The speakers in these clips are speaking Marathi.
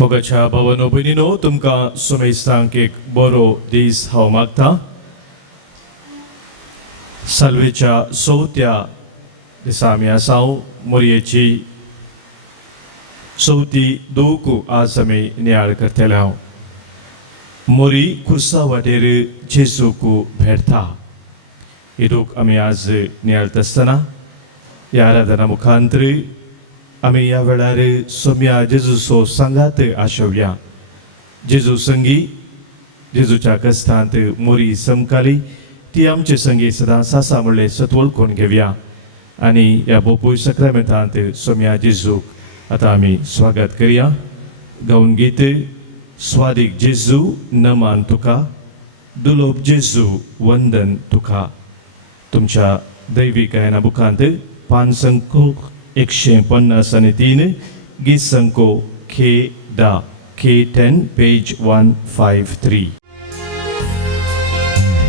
मोगाच्या भावानो भयणीनो तुमकां सुमेस्तांक एक बरो दीस हांव मागतां. साल्वेच्या 4थ्या दिसा आमी आसाव. मोरयेची 4थी दोकू आज आमी नियाळ करतले. हांव मोरी खुर्सा वाटेर जेजूकू भेटता ही दूख आमी आज नियाळत आसतना ह्या आराधना मुखांतर आमी ह्या वेळार सोम्या जेजूचो सांगात आशेवया. जेजू संगी जेजूच्या कश्टांत मोरी समकाली ती आमचे संगी सदांच आसा म्हणलें सतवळखून घेवया आनी ह्या बोपूय सक्रामेंतांत सोम्या जेजूक आतां आमी स्वागत करया. गावन गीत स्वादीक जेजू नमान तुका, दुलोब जेजू वंदन तुका. तुमच्या दैवीक गायना मुखांत पान संख्या 153 गीत संख्या K10 पेज 153.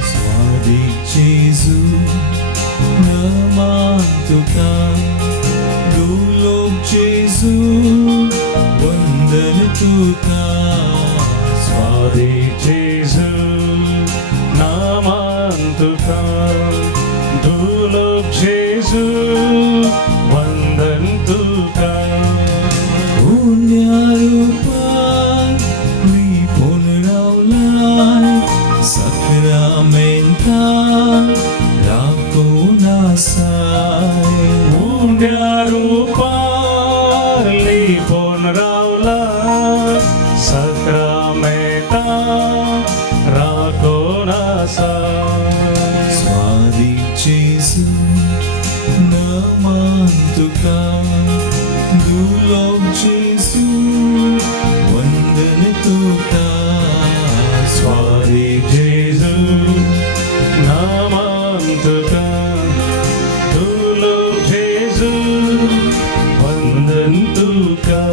स्वादिक जेजू नमान तुका, दुलोब जेजू वंदन तुका. स्वादिक जेजू नमान तुका, दुलोब जेजू वंदन तुका. पुण्यारूपान लिपून रावलाय सक्रामेंतान राखून आसाय. पुण्या रूपार लिपोन रावला सक्रामेंता राखून आसा. स्वादिक जेजू नमान तुका, दुलोब जेजू वंदन तुका. स्वादिक जेजू नमान तुका, दुलोब जेजू वंदन तुका.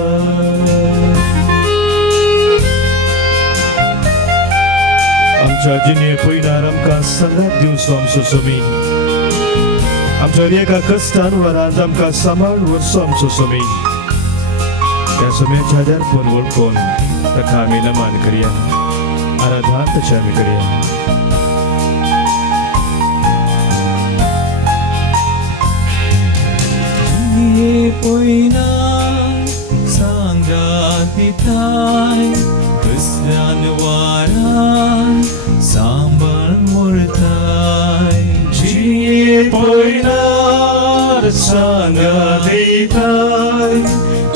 आमच्या जिणे पयल्यार आमकां संगात दिवचो आमचो सोमी. आमच्या एका कश्टान वरांत आमकां सांबाळ व्हरचो आमचो सोमी. त्या सोम्याच्या आदारपण वळखून ताका आमी नमान करया, आराधना ताची आमी करया. ये पयना सांगात दिताय, कश्टान वारान सांबाळ व्हरताय. जिये पयल्यार सांगात दिताय,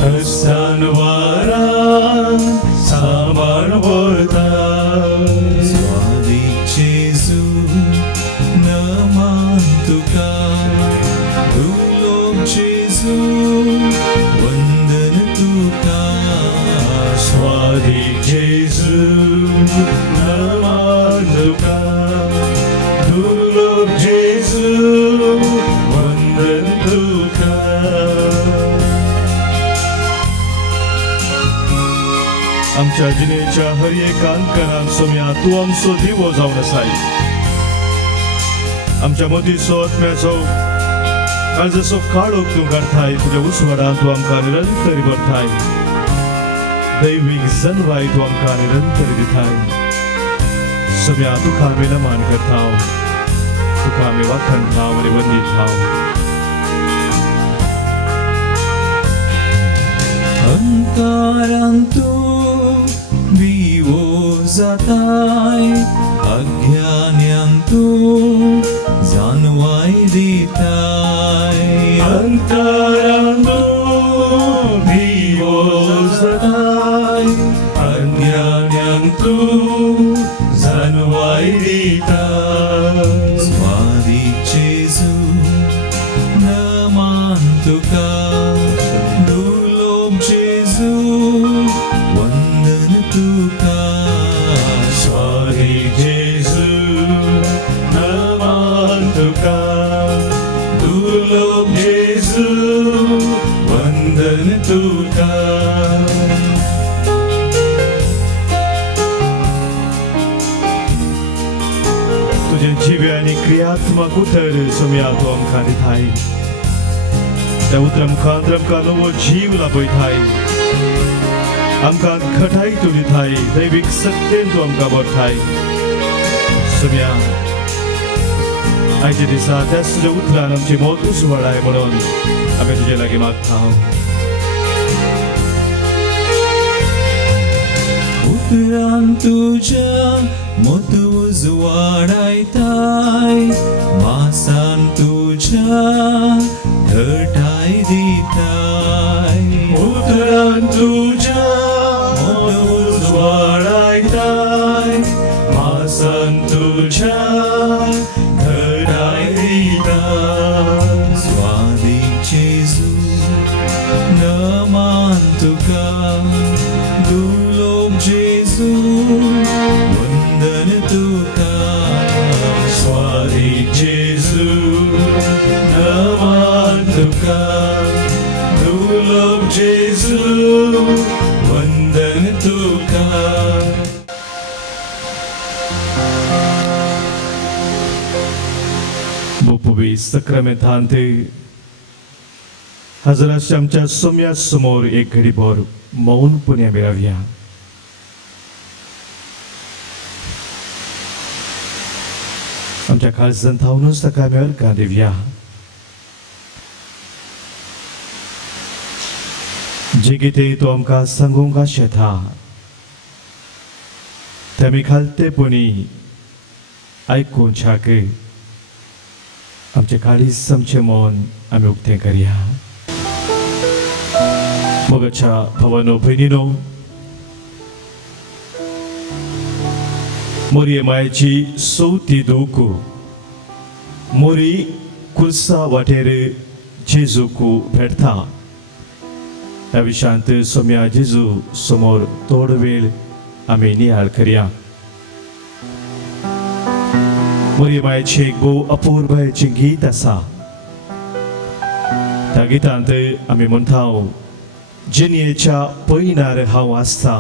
कश्टान वारान सांबाळ व्हरताय. स्वादिक जेजू नमान तुका, दुलोब जेजू वंदन तुका. स्वादिक जेजू नमान तुका, दुलोब जेजू वंदन तुका. आमच्या जिणेच्या हर एका अंकणात सोम्या तूं आमचो दिवो जावन आसाय. आमच्या मदींचो आत्म्याचो काळजाचो काळोख तूं काडताय. तुज्या उसवाडांत तूं आमकां निरंतर भरताय. दैवीक जनवाय तूं आमकां निरंतर दिताय. सोम्या तुका आमी नमान करता, तुका आमी वाखणटा आनी वंदिता. अंकारान तूं विवो जाताय, अज्ञान्यांक तूं जानवाय दिताय. अंतरान तूं विवो जाताय, अज्ञान्यांक तूं जानवाय दिताय. स्वादिक जेजू नमान तुका, दुलोब जेजू वंदन तुका. स्वादिक जेजू नमान तुका, दुलोब जेजू वंदन तुका. तुझे जिवे आनी क्रियात्मक उतर सोम्या तूं आमकां दिताय. त्या उतरां मुखांतर आमकां नवो जीव लाभयताय. आमकां खटायतून दिताय दैवीक सत्तेन तूं आमकां भरताय सुम्या आयच्या दिसा त्याच तुज्या उतरान आमची मोत उजवाडाय म्हणून आमी तुजे लागीं मागता उतरान तुझ्या मोत उजवाडायताय मासान तुझ्या घटाय दिताय उतरान तुझ्या मोत उजवाडायताय मासान तुझ्या घटाय दिताय स्वादिक जेजू नमान तुका दुलोक जेजू वंदन तुका स्वादिक जेजू नमान तुका दुर्लभ जेजू वंदन तुका बुपुबी सक्रमेंतांते हजराच्या आमच्या सोम्या समोर एक घडीभर मौनपणे आमी रावया आमच्या काळजांत थावनूच ताका आमी अर्घां दिवया जे कितें तूं आमकां सांगूंक आशेता तें आमी खालतेपणी आयकुंक आमचे काळीज आमचें मन आमी उक्तें करया मोगाच्या भावानो भयणीनो मोरये मायेची सौती दूख मोरी कुलसा वाटेर जेजूक भेटता ह्या विशयांत सोम्या जेजू समोर थोडो वेळ आमी नियाळ करया मोरये मायेचें एक भोव अपूर्वयेचें गीत आसा त्या गितांत आमी म्हणटा जिनयेच्या पयनार हांव आसता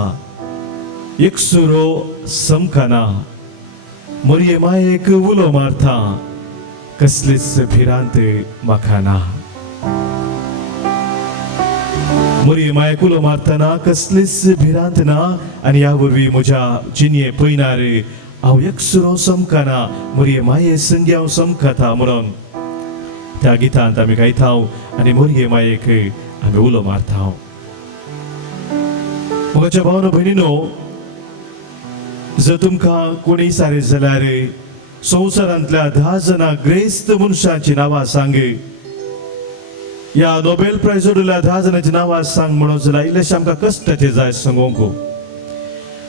एकसुरो समकना मोरये मायेक उलो मारता कसलीच भिरांत म्हाका ना मोरये मायेक उलो मारतना कसलीच भिरांत ना आनी ह्या वरवीं म्हज्या जिनये पयनार हांव एकसुरो समकना मोरये माये संगी हांव समकता म्हणून त्या गितांत आमी गायता आनी मोरये मायेक आमी उलो मारता मोगाच्या भावानो भयणीनो जर तुमकां कोणी सारे जाल्यार संवसारांतल्या 10 जाणां ग्रेस्त मनशांची नांवां सांग या नोबेल प्रायज जोडल्या 10 जाणांची नांवां सांग म्हणून जाल्यार इल्लेशें आमकां कश्टाचें जाय सांगूंक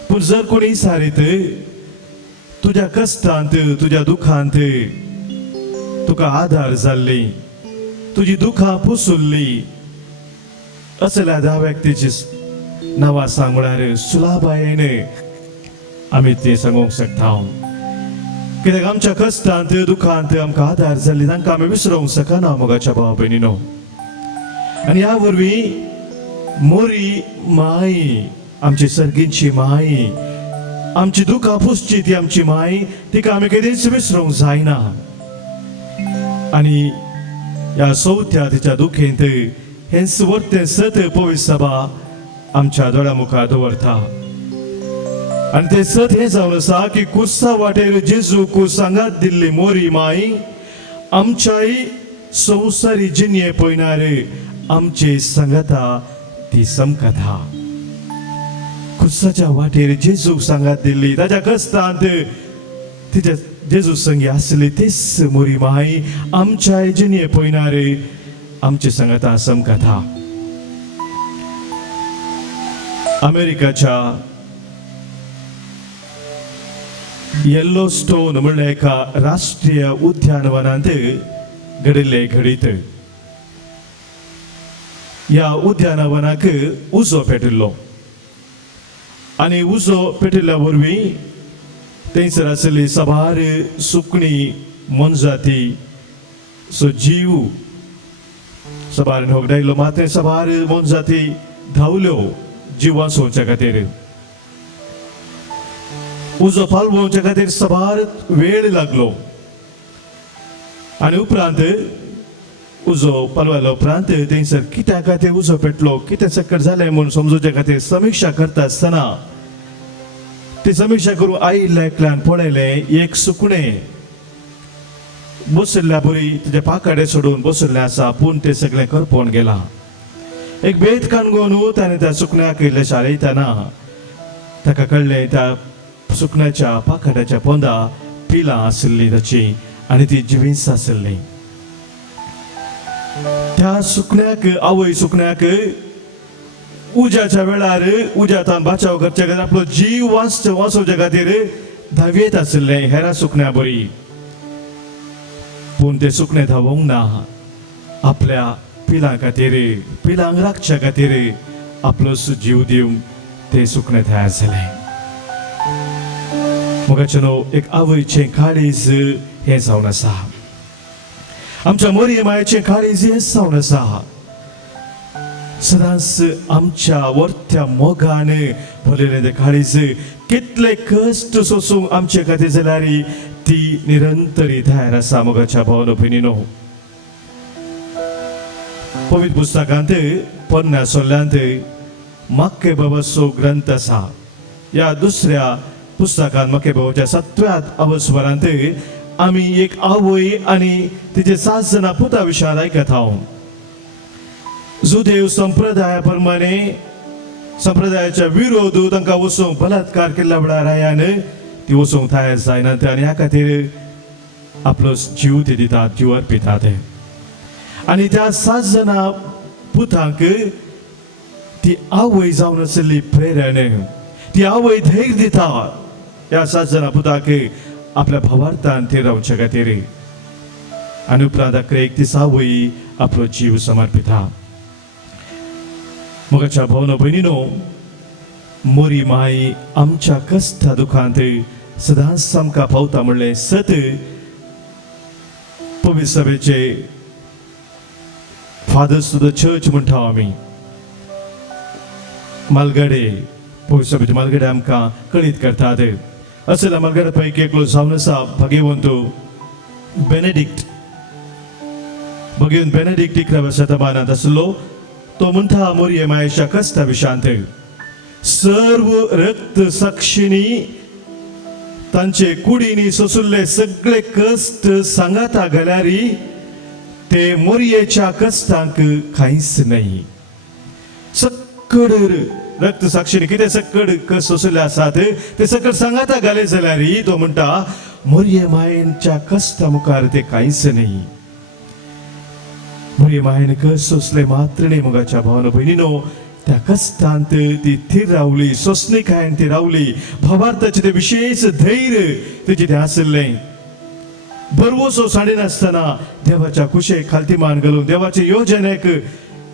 पूण जर कोणी सारीत तुज्या कश्टांत तुज्या दुखांत तुका आधार जाल्ली तुजी दुखां पुसुल्ली असल्या 10 व्यक्तीची नांवां सांग म्हळ्यार सुलाभायेन आमी ते सांगूंक शकता कित्याक आमच्या कश्टांत दुखांत आमकां आधार जाल्ली तांकां आमी विसरूंक शकना मोगाच्या भाव भयणीनो आनी ह्या वरवीं मोरी माय आमची सर्गींची माय आमची दुखां पुसची ती आमची माय तिका आमी केदींच विसरूंक जायना आनी ह्या चवथ्या तिच्या दुखेंत हें सुवर्तें सत पवित्र सभा आमच्या दोळ्या मुखार दवरता आनी ते सत हें जावन आसा की कुर्सा वाटेर जेजूक सांगात दिल्ली मोरी माय आमच्याय संवसारी जिनये पयनार आमचे सांगता ती समकथा कुर्साच्या वाटेर जेजूक सांगात दिल्ली ताच्या कश्टांत तिच्या जेजू संगी आसली तीच मोरी माय आमच्याय जिनये पयनार आमचे सांगता समकथा अमेरिकाच्या येल्लोस्टोन म्हणल्या एका राष्ट्रीय उद्यानवनांत घडिल्ले घडीत ह्या उद्यानवनाक उजो पेटिल्लो आनी उजो पेटिल्ल्या वरवीं थंयसर आसली सभार सुकणी मनजाती सो जीव सभार होगडायल्लो मात सभार मनजाती धांवल्यो जिवां सोडच्या खातीर उजो पालवोवच्या खातीर सभार वेळ लागलो आनी उपरांत उजो पलवालो उपरांत थंयसर कित्या खातीर उजो पेटलो कितें सकट जालें म्हूण समजूचे खातीर समिक्षा करता आसतना ती समिक्षा करून आयिल्ल्या एकल्यान पळयलें एक सुकणें बसयल्ल्या बरी तुजे पाकडे सोडून बसयल्लें आसा पूण तें सगळें करपोवन गेलां. एक बेत काणगोन ताणें त्या सुकण्याक इल्लें शाळयतना ताका कळ्ळें त्या सुकण्याच्या पाखाड्याच्या पोंदा पिलां आशिल्लीं ताची आनी ती जिवींच आशिल्ली. त्या सुकण्याक आवय सुकण्याक उज्याच्या वेळार उज्यातान बचाव करचे खातीर आपलो जीव वाचोवचे खातीर धांवेत आशिल्लें हेरां सुकण्यां बरी. पूण तें सुकणें धांवोंक ना. आपल्या पिलां खातीर पिलांक राखच्या खातीर आपलो जीव दिवंक तें सुकणें तयार जालें. मोगाचेनो एक आवयचें काळीज हें जावन आसा. आमच्या मोरये मायेचें काळीज हें जावन आसा. सदांच आमच्या वर्त्या मोगान भरलेलें तें काळीज कितले कश्ट सोसूंक आमचे खातीर जाल्यार ती निरंतरी तयार आसा. मोगाच्या भावानो भयणीनो, पवित्र पुस्तकांत पोरण्या सोल्ल्यांत माक्के बाबाचो ग्रंथ आसा. ह्या दुसऱ्या पुस्तकांत माक्के बाबाच्या 7व्या अवस्वरांत आमी एक आवय आनी तिचे 7 जाणां पुता विशयान आयकत आहों. जुदेव संप्रदाया प्रमाणे संप्रदायाच्या विरोध तांकां वचूंक बलात्कार केल्ल्या वेळार आयान ती वचूंक तयार जायनात आनी ह्या खातीर आपलो जीव ते दितात, जीव अर्पितात. आनी त्या 7 जाणां पुतांक ती आवय जावन आशिल्ली प्रेरण, ती आवय धैर्य दिता ह्या 7 जाणां पुतांक आपल्या भावार्थान ते रावचे खातीर. आनी उपरांत एक ती आवय आपलो जीव समर्पिता. मोगाच्या भावनो भयणीनो, मोरी माय आमच्या कश्टा दुखांत सदांच आमकां पावता म्हणलें सत पवित्र सभेचे फादर्स टू द चर्च म्हणटा आमी. मालगडे पवित्र सभेचे मालगडे आमकां कळीत करतात. असल्या मालगडे पैकी एकलो जावन आसा भगवंतो बेनेडिक्ट. भगवंत बेनेडिक्ट 11व्या शतमानांत आसलो. तो म्हणटा मोरये मायेच्या कश्टा विशयांत, सर्व रक्त साक्षींनी तांचे कुडींनी सोसुल्ले सगळे कश्ट सांगाता घाल्यारी ते मोरयेच्या कश्टांक कांयच नाही. सकड रक्त साक्षींनी कितें सकड कश्ट सोसुल्ले आसात ते सकड सांगाता घाले जाल्यार तो म्हणटा मोरये मायेच्या कश्टा मुखार ते कांयच नाही. मोरये मायेन कश्ट सोसले मात्र न्ही. मोगाच्या भावानो भयणीनो, त्या कश्टांत ती थीर रावली, सोंसणीकायेन ती रावली. भावार्थाचें तें विशेष धैर्य तिचें तें आशिल्लें. बरवसो साडिनासतना देवाच्या कुशेक खालतीमान घालून, देवाचे योजनेक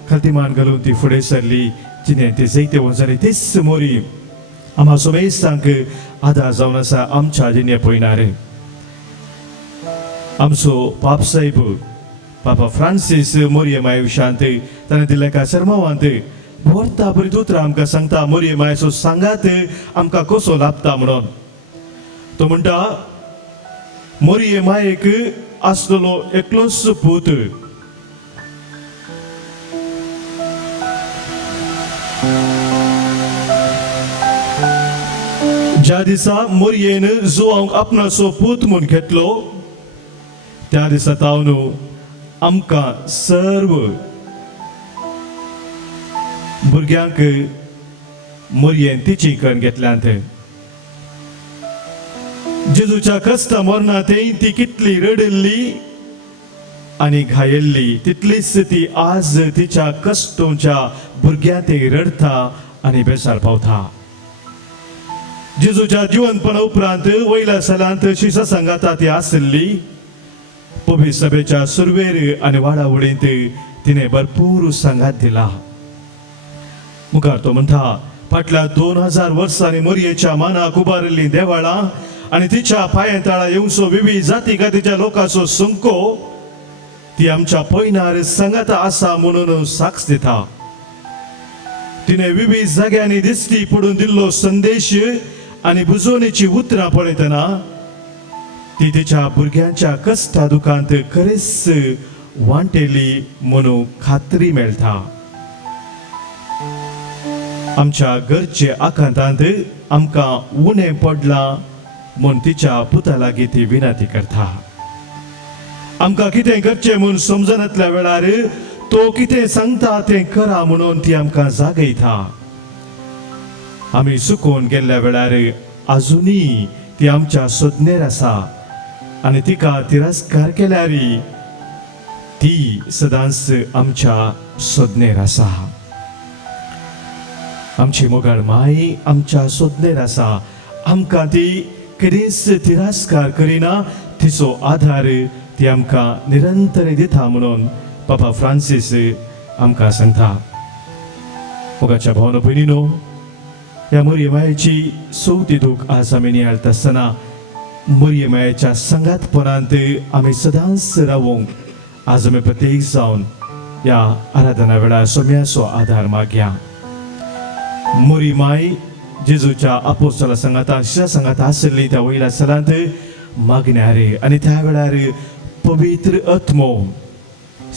खालतीमान घालून ती फुडें सरली. जिणें ते जैते वचली तीच मोरी आम्हा सोमेस्तांक आदार जावन आसा आमच्या जिणे पळयणार. आमचो पाप साहेब पापा फ्रांसीस मोरये माये विशयांत ताणें दिल्ल्या एका सरमवांत वर्ता बरी दोतोर आमकां सांगता मोरये मायेचो सांगात आमकां कसो लाभता म्हणून. तो म्हणटा मोरये मायेक आसलेलो एकलोच पूत ज्या दिसा मोरयेन जोआंक आपणाचो पूत म्हूण घेतलो त्या दिसा तावन आमकां सर्व भुरग्यांक मोरयेन तिची करून घेतल्यांत. जेजूच्या कश्टा मरणांत ती कितली रडल्ली आनी घायल्ली तितलीच ती आज तिच्या कश्टांच्या भुरग्यांत रडता आनी बेजार पावता. जेजूच्या जिवंतपणा उपरांत वयल्या सालांत शिसा सांगाता ती आशिल्ली. पवित्र सभेच्या सुरवेर आनी वाडावडींत तिने भरपूर सांगात दिला. मुखार तो म्हणटा फाटल्या 2000 वर्सांनी मोरयेच्या मानाक उबारिल्ली देवाळां आनी तिच्या पांयतळा येवचो विविध जाती गातीच्या लोकांचो संको ती आमच्या पयनार सांगाता आसा म्हणून साक्ष दिता. तिने विविध जाग्यांनी दिश्टी पडून दिल्लो संदेश आनी बुजवणेची उतरां पळयतना ती तिच्या भुरग्यांच्या कश्टा दुखांत खरेच वांटेली म्हणून खात्री मेळटा. आमच्या घरचे आकांतांत आमकां उणें पडलां म्हूण तिच्या पुता लागीं ती विनंती करता. आमकां कितें करचें म्हूण समजनातल्या वेळार तो कितें सांगता तें करा म्हणून ती आमकां जागयता. आमी चुकून गेल्ल्या वेळार आजुनय ती आमच्या सोदनेर आसा आनी तिका तिरस्कार केल्यार ती सदांच आमच्या सोदनेर आसा. आमची मोगाळ माय आमच्या सोदनेर आसा. आमकां ती केदींच तिरस्कार करिना. तिचो आधार ती आमकां निरंतर दिता म्हणून पापा फ्रांसीस आमकां सांगता. मोगाच्या भावनो भयणीनो, ह्या मरियमायेची 4थी दूख आज आमी नियाळत आसतना मरियमायेच्या संगातपणांत आमी सदांच रावूंक आज आमी प्रत्येक जावन ह्या आराधना वेळार सोम्याचो आधार मागया. मरियमाय जेजूच्या आपोस्तला संगाता शिष्या संगात आसली त्या वयल्या सरांत मागण्यार आनी त्या वेळार पवित्र आत्मो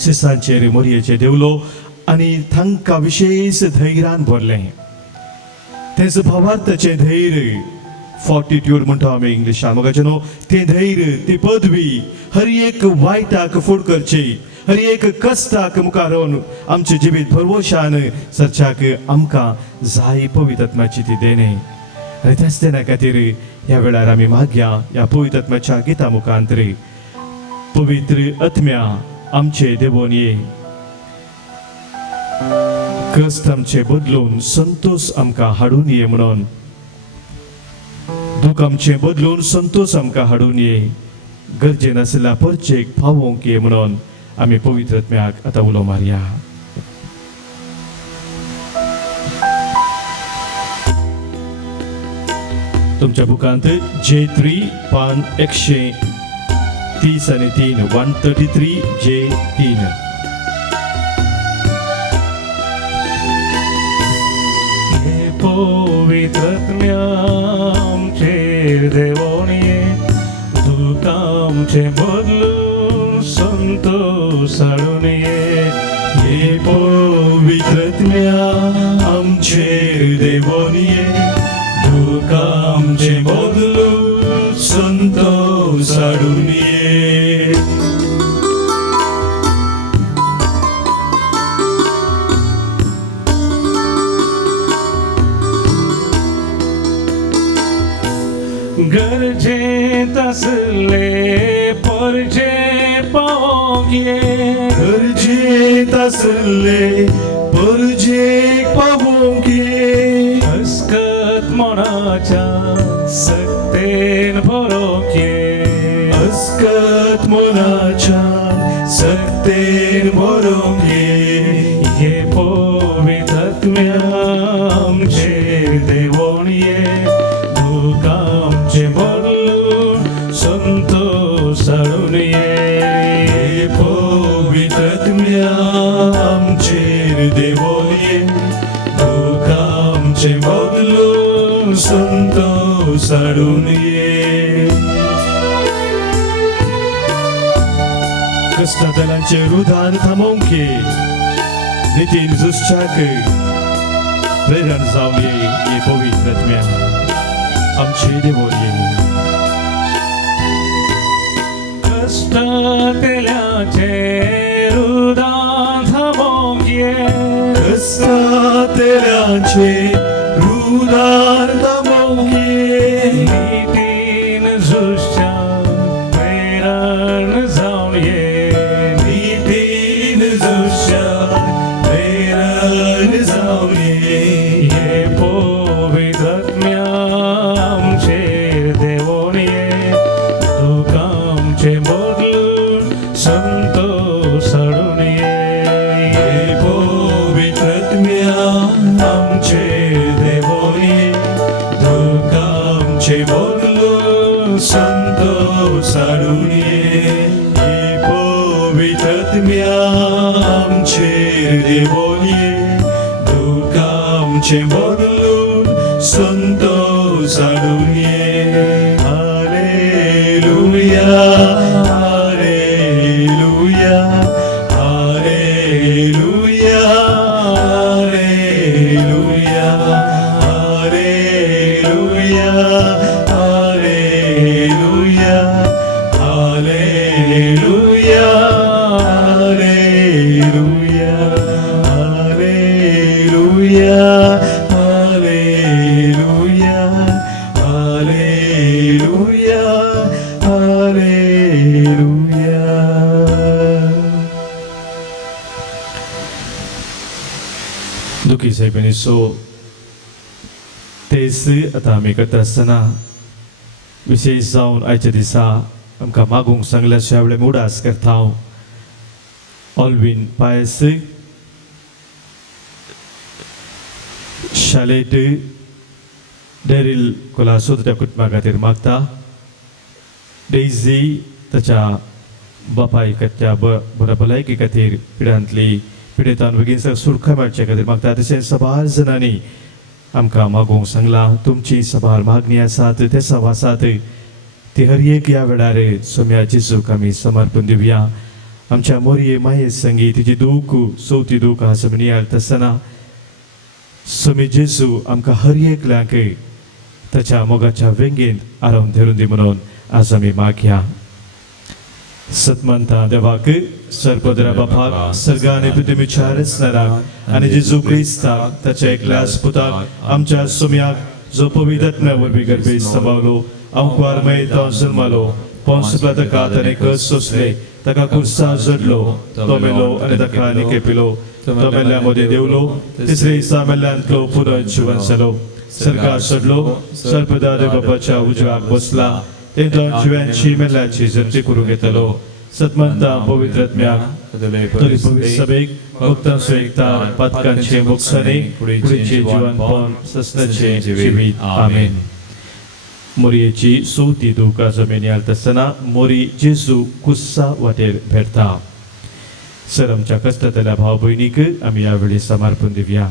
शिसांचेर मरियेचेर देवलो आनी तांकां विशेष धैर्यान भरलें. तेच भावार्थाचें धैर्य, फॉर्टिट्यूड म्हणटा आमी इंग्लिशान. मोगाचे न्हू, तें धैर्य, ती पदवी हर एक वायटाक फूड करची, हर एक कश्टाक मुखार रावन आमचे जिवीत भरवशान सरच्याक आमकां जाय पवित्र आत्म्याची ती देणे. आनी त्याच देण्या खातीर ह्या वेळार आमी मागया ह्या पवित्र आत्म्याच्या गिता मुखांतर पवित्र आत्म्या आमचे देवोन ये. कश्ट आमचे बदलून संतोष आमकां हाडून ये म्हणून, दूख आमचे बदलून संतोष आमकां हाडून ये, गरजे नासल्या परचेक पावोवंक ये म्हणून आमी पवित्र आत्म्याक आतां उलो मारया. तुमच्या बुकांत J3 पान 130 आणि 3 133 J3. पवित्र आत्म्या आमचेर देवोन ये, दूख आमचे बदलून संतोष हाडून ये. हे पवित्र आत्म्या आमचेर देवोन ये, दूख आमचे बदलून संतोष हाडून ये. गरजेत असले परजे पावोंक ये, गरजेत असले परजे पावोवंक ये. अस्कत मोनाच्या सक्तेन भरोंक ये, अस्कत मोनाच्या सक्तेन भरोवंक ये. हे पवित्र आत्म्या आमचेर देवोन ये, दूख आमचे बदलून संतोष हाडून ये. हे पवित्र आत्म्या आमचेर देवोन ये, दूख आमचे बदलून संतोष हाडून ये. कश्टांतल्यांचे रुधान थांबोवंक ये, नितीन झुजच्याक प्रेरण जावन ये. हे पवित्र आत्म्या आमचे देवोन ये. कश्टांतल्यांचे रुधान थांबोवंक ये, कश्टांतल्यांचे रुधान थांबोवंक ये. नितीन झुजच्या प्रेरण जावन ये, नितीन झुजच्या प्रेरण जावन ये. हे पवित्र आत्म्या आमचेर देवोन ये, दूख आमचे बदलून संतोष हाडून ये. हे पवित्र आत्म्या आमचेर देवोन ये, दूख आमचे बदलून संतोष हाडून ये. हे पवित्र आत्म्या आमचेर देवोन ये, दूख आमचे बदलून संतोष हाडून ये. Hallelujah, hallelujah, hallelujah hallelujah hallelujah. दुखी साहेबांनी सो तेच आता आमी करता आसतना विशेष जावन आयच्या दिसा आमकां मागूंक सांगल्या अशा वेळेर उडास करता हांव ऑल्वीन पायस शाळेंत डेरिल कोलासो ताच्या कुटुंबा खातीर मागता. डेझी ताच्या बापाय खातीर बऱ्या भलायकी खातीर पिड्यांतली पिडेतान बेगीन सुटका मेळचे खातीर मागता. तशेंच सबार जाणांनी आमकां मागोवंक सांगला. तुमची सबार मागणी आसात ते आसात ती हर एक ह्या वेळार सोम्या जेजूक आमी समर्पण दिवया. आमच्या मोरये माये संगी तिची दूख चवथी दूख आसा म्हणी आसतना सोमी जेजू आमकां हर एकल्याक ताच्या मोगाच्या वेंगेंत आरावन धरून दी म्हणून आज आमी मागया. सतमंता देवाक सर्वोदरा बापाक सर्गान पृथ्वीच्या रचणाराक आनी जेजू क्रिस्ताक ताच्या एकल्याच पुताक आमच्या सोम्याक जो पवित्र आत्म्या वरवीं गर्भेत सांबाळलो अंकुरमय तो जल्मलो पोंस पिलाताकांत आनी कस सोंसले ताका क्रुसार जडलो तो मेलो आनी ताका निकेपिलो तो मेल्ल्या मदीं देवलो तिसरे दिसा मेल्ल्यांतलो पुनर्जीवन जालो सर्गार चडलो सर्वदा बापाच्या उजवाक बसला तेन्ना जिव्यांची मेल्ल्याची जप्ती करूंक येतलो. सतमंता पवित्र आत्म्याक तरी पवित्र सभेक भक्तांचो एकता पातकांचे मोक्षाने फुडेंचे जिवनपण ससनाचे जिवीत आमेन. मोरयेची चवथी दूख जमेनी आसतना मोरी जेजू कुस्सा वाटेर भेटता. सर आमच्या कश्टातल्या भाव भयणीक आमी ह्या वेळी समर्पण दिवया.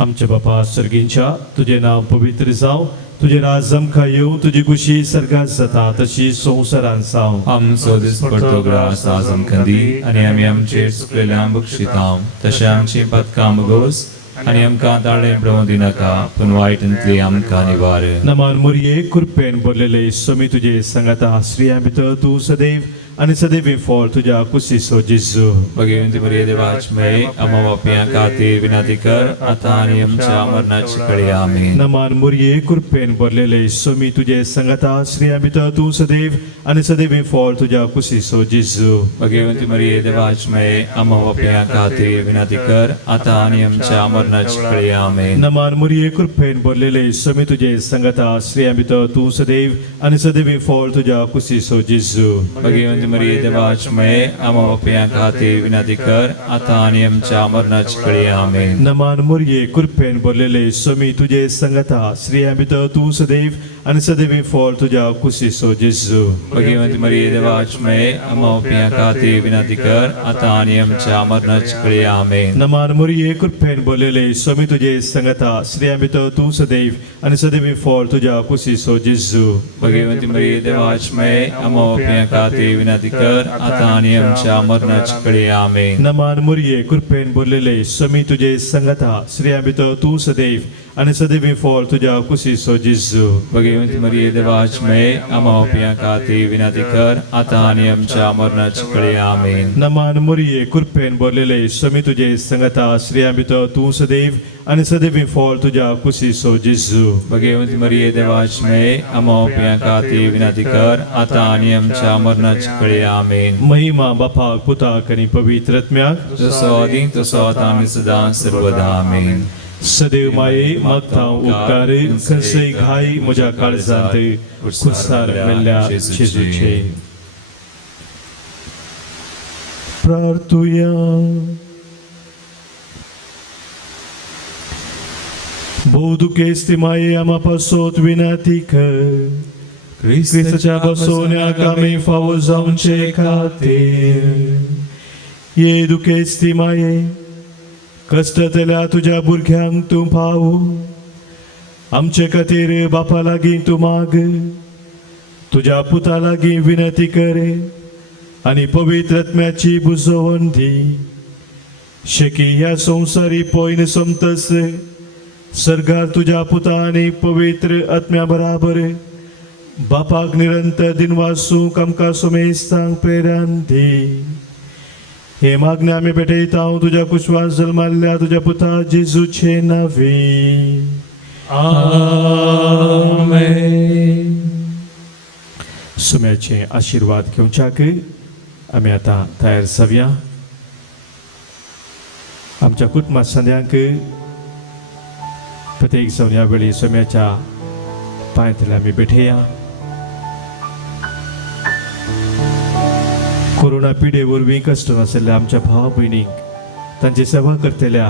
आमचे बापा सर्गींच्या तुझे नाव पवित्र जावं तुझे राज आमकां येवं तुजी खुशी सर्गात जाता तशी संवसारांत जावं. आमचो दीस पडटो ग्रास आज आमकां दी आनी आमी आमचेर चुकलेल्यांक बक्षितांव तशें आमची पथकां बगोस आनी आमकां ताळें प्रवो दिनाका पूण वायटांतली आमकां निवार. नमान मोरये कृपेन भरलेले सोमी तुजे सांगाता श्रिया भितर तूं सदैव आनी सदैव फळ तुज्या कुशीचो जेजू. भगवंती मरिये देवाची माय आमच्या पापियां खातीर विनंती कर आतां आनी आमच्या मरणाचे कळे आमेन. नमान मोरये कृपेन भरलेले सोमी तुजे सांगाता श्रिया भितर तूं सदैव आनी सदैव फळ तुज्या कुशीचो जेजू. भगवंती मरिये देवाची माय आमच्या पापियां खातीर विनंती कर आतां आनी आमच्या मरणाचे कळे आमेन. नमान मोरये कृपेन भरलेले सोमी तुजे सांगाता श्रिया भितर तूं सदैव आनी सदैव फळ तुज्या कुशीचो जेजू. भगवंती मरिये देवाची माय आमच्या पापियां खातीर विनंती कर आतां आनी आमच्या मरणाचे कळे आमेन. नमान मोरये कृपेन भरलेले सोमी तुजे सांगाता श्रिया भितर तूं सदैव आनी सदैव फळ तुज्या कुशीचो जेजू. भगवंती मरिये देवाची माय आमच्या पापियां खातीर विनंती कर आतां आनी आमच्या मरणाचे कळे आमेन. नमान मोरये कृपेन भरलेले सोमी तुजे सांगाता श्रिया भितर तूं सदैव आनी सदैव फळ तुज्या कुशीचो जेजू. भगवंती मरिये देवाची माय आमच्या पापियां खातीर विनंती कर आतां आनी आमच्या मरणाचे कळे आमेन. नमान मोरये कृपेन भरलेले सोमी तुजे सांगाता श्रिया भितर तूं सदैव आनी सदैव फळ तुज्या कुशीचो जेजू. भगवंती मरिये देवाची माय आमच्या पापियां खातीर विनंती कर आतां आनी आमच्या मरणाचे कळे आमेन. नमान मोरये कृपेन भरलेले सोमी तुजे सांगाता श्रिया भितर तूं सदैव आनी सदैव फळ तुज्या कुशीचो जेजू. भगवंती मरिये देवाची माय आमच्या पापियां खातीर विनंती कर आतां आनी आमच्या मरणाचे कळे आमेन. महिमा बापाक पुताक आनी पवित्र आत्म्याक जसो आदीं तसो आतां आनी सदां सर्वदा आमेन. सदैव माये मागता उपकार खंयसय घाय म्हज्या काळजांत खुसार मेल्ल्या जेजूचे. प्रार्थुया. बोधुकेस्ती माये आमा पासोत विनंती कर क्रिस्ताच्या बसोवण्याक आमी फावो जावचे खातीर ये दुखेस्ती माये कश्टातल्या तुज्या भुरग्यांक तूं पाव आमचे खातीर बापा लागीं तूं माग तुज्या पुता लागीं विनंती कर आनी पवित्र आत्म्याची बुजवण दी. शेकी ह्या संवसारी पयन समतस सर्गार तुज्या पुता आनी पवित्र आत्म्या बराबर बापाक निरंतर दिन वासूंक आमकां सोमेस्तांक प्रेरण दी. हे मागणे आम्ही भेटत आहोत तुझ्या कुशवास जन्माल्या तुझ्या पुता जेजूचे नवे. आमेन. सुम्याचे आशीर्वाद घेवच्याक आम्ही आता तयार जावया. आमच्या कुटुंबात सद्याक प्रत्येक जावन ह्या वेळी सुम्याच्या पांयतले आमी भेटया. कोरोना पिडे वरवीं कश्ट नाशिल्ल्या आमच्या भाव भयणींक तांची सेवा करतल्या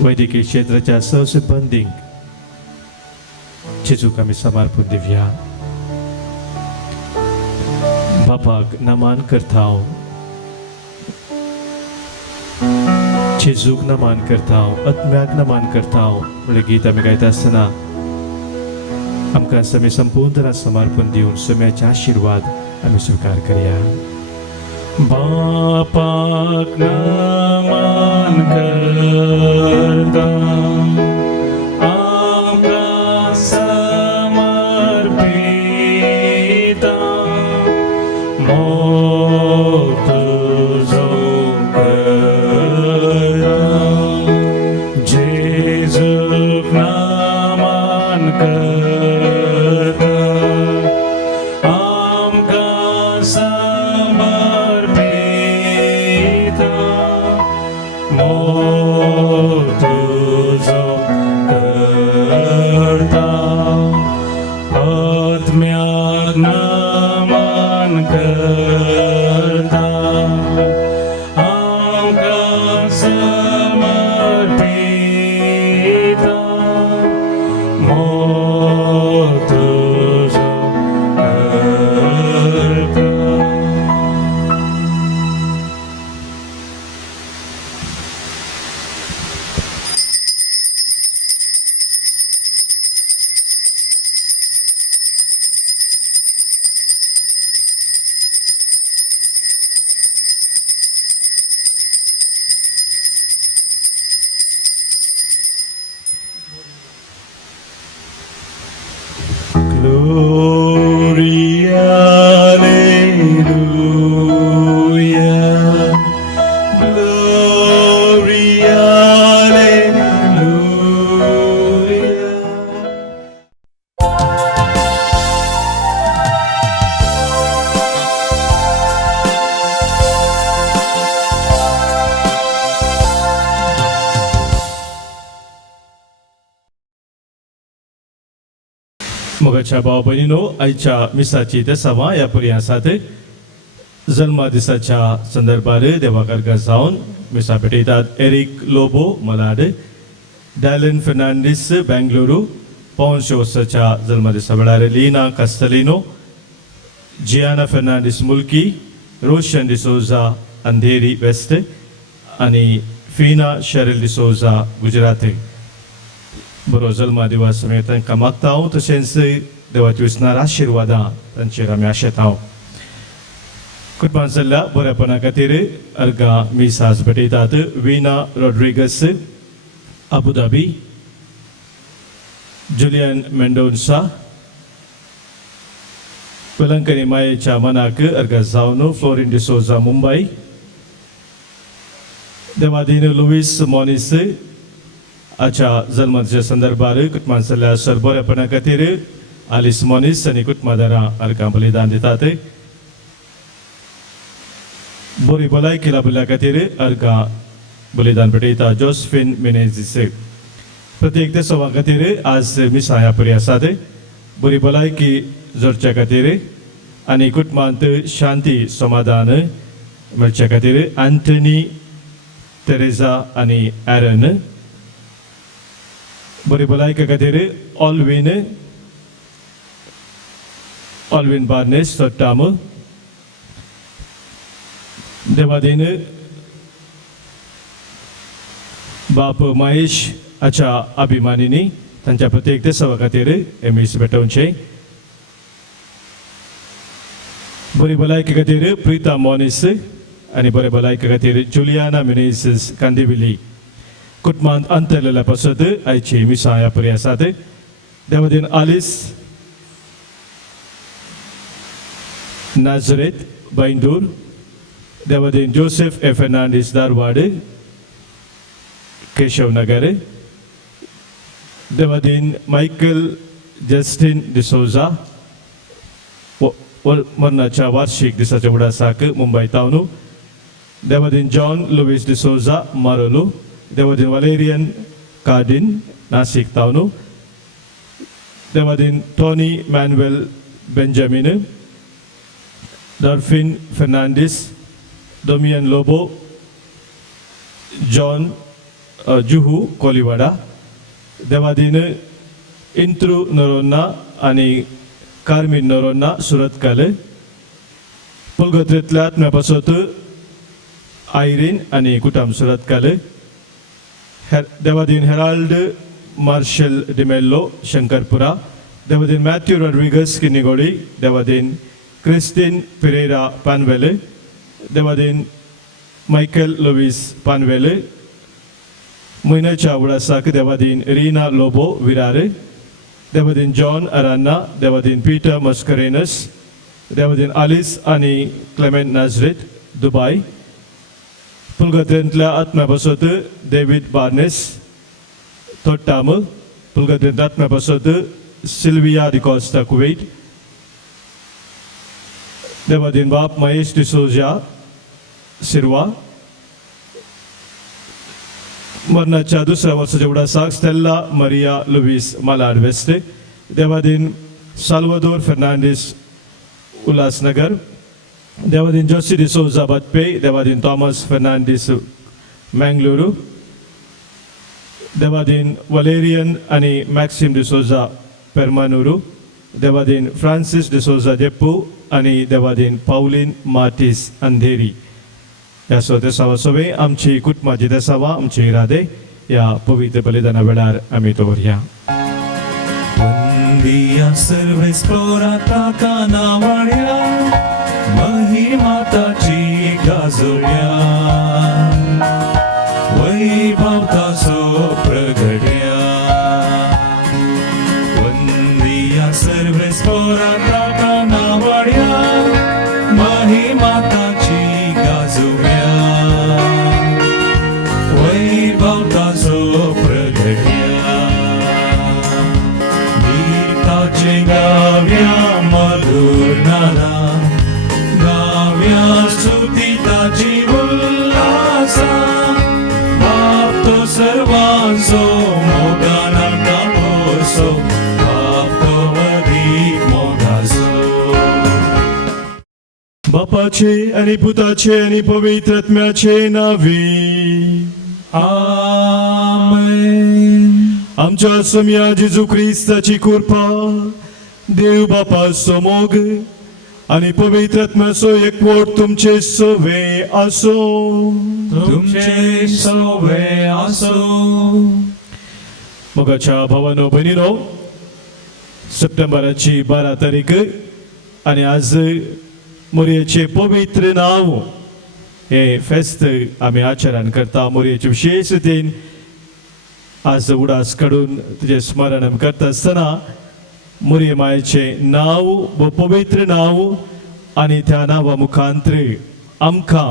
वैद्यकीय क्षेत्राच्या सहसिब्बंदींक जेजूक आमी समर्पण दिवया. बापाक नमान करता हांव, जेजूक नमान करता हांव, आत्म्याक नमान करता हांव म्हणलें गीत आमी गायता आसतना आमकां समी संपूर्ण समर्पण दिवन सम्याचे आशीर्वाद आमी स्वीकार करया. बापाक नमन करता आमकां समर्पिता मोग तुजो करता. जेजूक नमन करता आमकां समर्पिता मोग तुजो करता. आत्म्याक नमन करता आमकां समर्पिता मोग तुजो करता. Gloria, Alleluia. Gloria, Alleluia. मोगाच्या भाव भयणीनो, आयच्या मिसाची देसावा ह्या पुरी आसात. जल्मा दिसाच्या संदर्भार देवाकार जावन मिसा भेटयतात. एरिक लोबो मलाड, डॅलन फर्नांडीस बेंगलुरू, पॉन्शोसच्या जल्मा दिसा वेळार लीना कास्टलिनो, जियाना फर्नांडीस मुल्की, रोशन डिसोजा अंधेरी वेस्ट आणि फीना शेरिल डिसोजा गुजरात. बरो जल्मा दिवस आमी तांकां मागता हांव. तशेंच देवाची विस्नार आशिर्वादां तांचेर आमी आशेता हांव. कुटुंबांत जाल्ल्या बरेपणा खातीर अर्गां मिसाज भेटयतात. विना रॉड्रिगस अबुधाबी, जुलियन मेंडोन्सा वेलंकनी मायेच्या मनाक अर्गां जावन fluorine D'Souza Mumbai. Devadin Lewis Moniz आजच्या जल्माच्या संदर्भार कुटुंबांत जाल्ल्या सरबरेपणा खातीर आलिस मॉनिस आनी कुटुंबादारां अर्गां बलिदान दितात. बरी भलायकी लाभल्या खातीर अर्गां बलिदान भेटयता. जोसेफीन मिनेझीस प्रत्येक देशवा खातीर आज मिसा ह्या परी आसात. बरी भलायकी जोडच्या खातीर आनी कुटुंबांत शांती समाधान मेळच्या खातीर अँटनी, तेरेजा आनी एरन. बरी भलायकी खातीर ऑल्विन बार्नेस तोट्टाम. देवादीन बाप महेश आच्या अभिमानिनी तांच्या प्रत्येक देशवा खातीर एमीस भेटोवचे. बरी भलायकी खातीर प्रीता मॉनिस आनी बरे भलायकी खातीर जुलियाना मिनेझीस कांदिविली. कुटुंबांत अंतरलेल्या पासत आयची मिसा ह्या परी आसात. देवादीन आलिस नाझरेत, बैंदूर, देवादीन जोसेफ ए फर्नांडीस दारवाड केशव नगर देवादीन मायकल जस्टिन डिसोजा मरणाच्या वार्षिक दिसाच्या उडासाक मुंबई तावनू देवादीन जॉन लुईस डिसोजा मारोलू देवादीन वलेरियन कार्डिन नासिक तावनू देवादीन Tony Manuel Benjamin Dolphin Fernandes Damian Lobo John Juhu Koliwada देवादीन इंट्रू नरोन्ना आणि कार्मिन नरोन्ना सुरतकाल पुलगत्रेंतल्या आत्म्यापासत आयरीन आणि कुटाम सुरतकाल देवादीन हेराल्ड मार्शल डिमेल्लो शंकरपुरा देवादीन मॅथ्यू रॉड्रिगस किनिगोडी देवादीन क्रिस्टिन पेरेरा पानवेले देवादीन मायकल लुईस पानवेले महिन्याच्या उडासाक देवादीन रीना लोबो विरार देवादीन जॉन अरान्ना देवादीन पीटर मस्करेनस देवादीन आलिस आणि क्लेमेंट नाझरेथ दुबई पुलगत्रेंतल्या आत्म्यापासत डेव्हिड बार्नेस तोट्टाम पुलगत्रेंत आत्म्यापासत सिल्विया डिकॉस्टा कुवेट देवादीन बाप महेश डिसोजा सिरवा मरणाच्या दुसऱ्या वर्षाच्या उडासाक स्टेल्ला मरिया लुईस मालाड वेस्टे देवादीन साल्वादोर फर्नांडिस उल्हासनगर देवादीन जोसी डिसोजा बत्पे देवादीन थॉमस फर्नांडिस मंगळूरू देवादीन वलेरियन आणि मॅक्सिम डिसोजा पेरमानुरू देवादीन फ्रांसिस डिसोजा जेप्पू आणि देवादीन पाउलिन मार्टिस अंधेरी या देसावा सोबे आमची कुटुंबाची देसावा आमची इरादे या पवित्र बलिदाना वेळार आम्ही दवरया वंदिया सर्वेस्परा ताका नावाड्या महिमाताची गाजोड्या वैभव ताचो प्रगट्या वंदिया सर्वेस्परा ताका नावाड्या महिमाताची गाजोड्या वैभव ताचो प्रगट्या गीताचे गाव्या मधुर नादा गाव्या स्तुतीताची उल्हासा बाप तो सर्वांचो मोगाना कापोसो बाप तो अधिक मोगासो बापाचे आणि पुताचे आणि पवित्र आत्म्याचे नावी आमेन आमच्या सम्या जेजू ख्रिस्ताची कृपा देव बापाचो मोग आणि पवित्र आत्म्याचो एकवट तुमचे सोवे असो तुमचे सोवे असो मोगाच्या भावानो बहिणीनो सप्टेंबराची 12 तारीख आणि आज मोरयेचे पवित्र नाव हे फेस्त आम्ही आचरण करता मोरयेचे विशेष दिन आज उडास काढून तुझे स्मरण करता असताना मोरये मायेचे नाव व पवित्र नाव आणि त्या नावा मुखांतर आमकां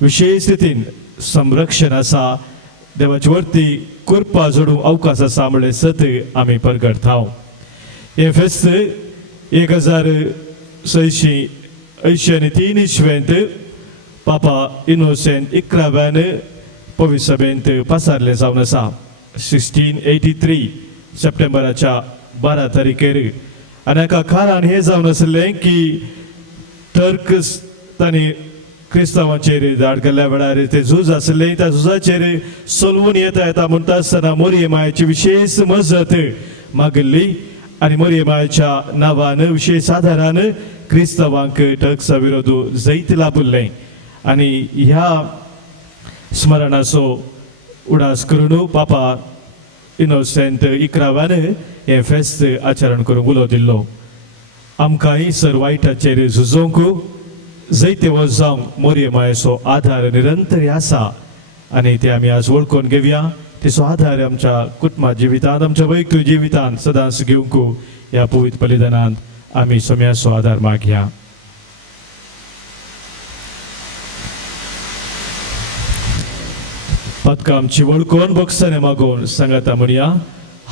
विशेष रितीन संरक्षण आसा देवाचे वरती कृपा जोडूंक अवकाश आसा म्हणले सत आमी परगडतांव हे फेस्त 1683 इस्वेंत पापा इनोसेंट 11व्यान पवित्र सभेंत पसारले जावन आसा 1683 सप्टेंबराच्या 12 तारखेर आनी हाका कारण हे जावन आसलें की टर्क्स तांणी क्रिस्तांवांचेर धाड केल्ल्या वेळार ते झूज आसलें त्या झुजाचेर सोलवून येता येता म्हणटा आसतना मोरये मायेची विशेष मजत मागिल्ली आनी मोरये मायेच्या नांवान विशेष आदारान क्रिस्तांवांक टर्क्सा विरोध जैत लाभुल्लें आनी ह्या स्मरणाचो उडास करून पापा इनोसेंट 11व्यान हे फेस्त आचरण करूंक उलो दिल्लो आमकांय सर वायटाचेर झुजोवंक जैते वच जावंक मोरये मायेचो आधार निरंतर आसा आनी ते आमी आज वळखून घेवया तेचो आधार आमच्या कुटुंबा जिवितांत आमच्या वैयक्तीक जिवितांत सदांच घेवंक ह्या पवित्र बलिदानांत आमी सोम्याचो आधार मागया पातकां आमची वळखून बक्षाने मागोवन सांगाता म्हणया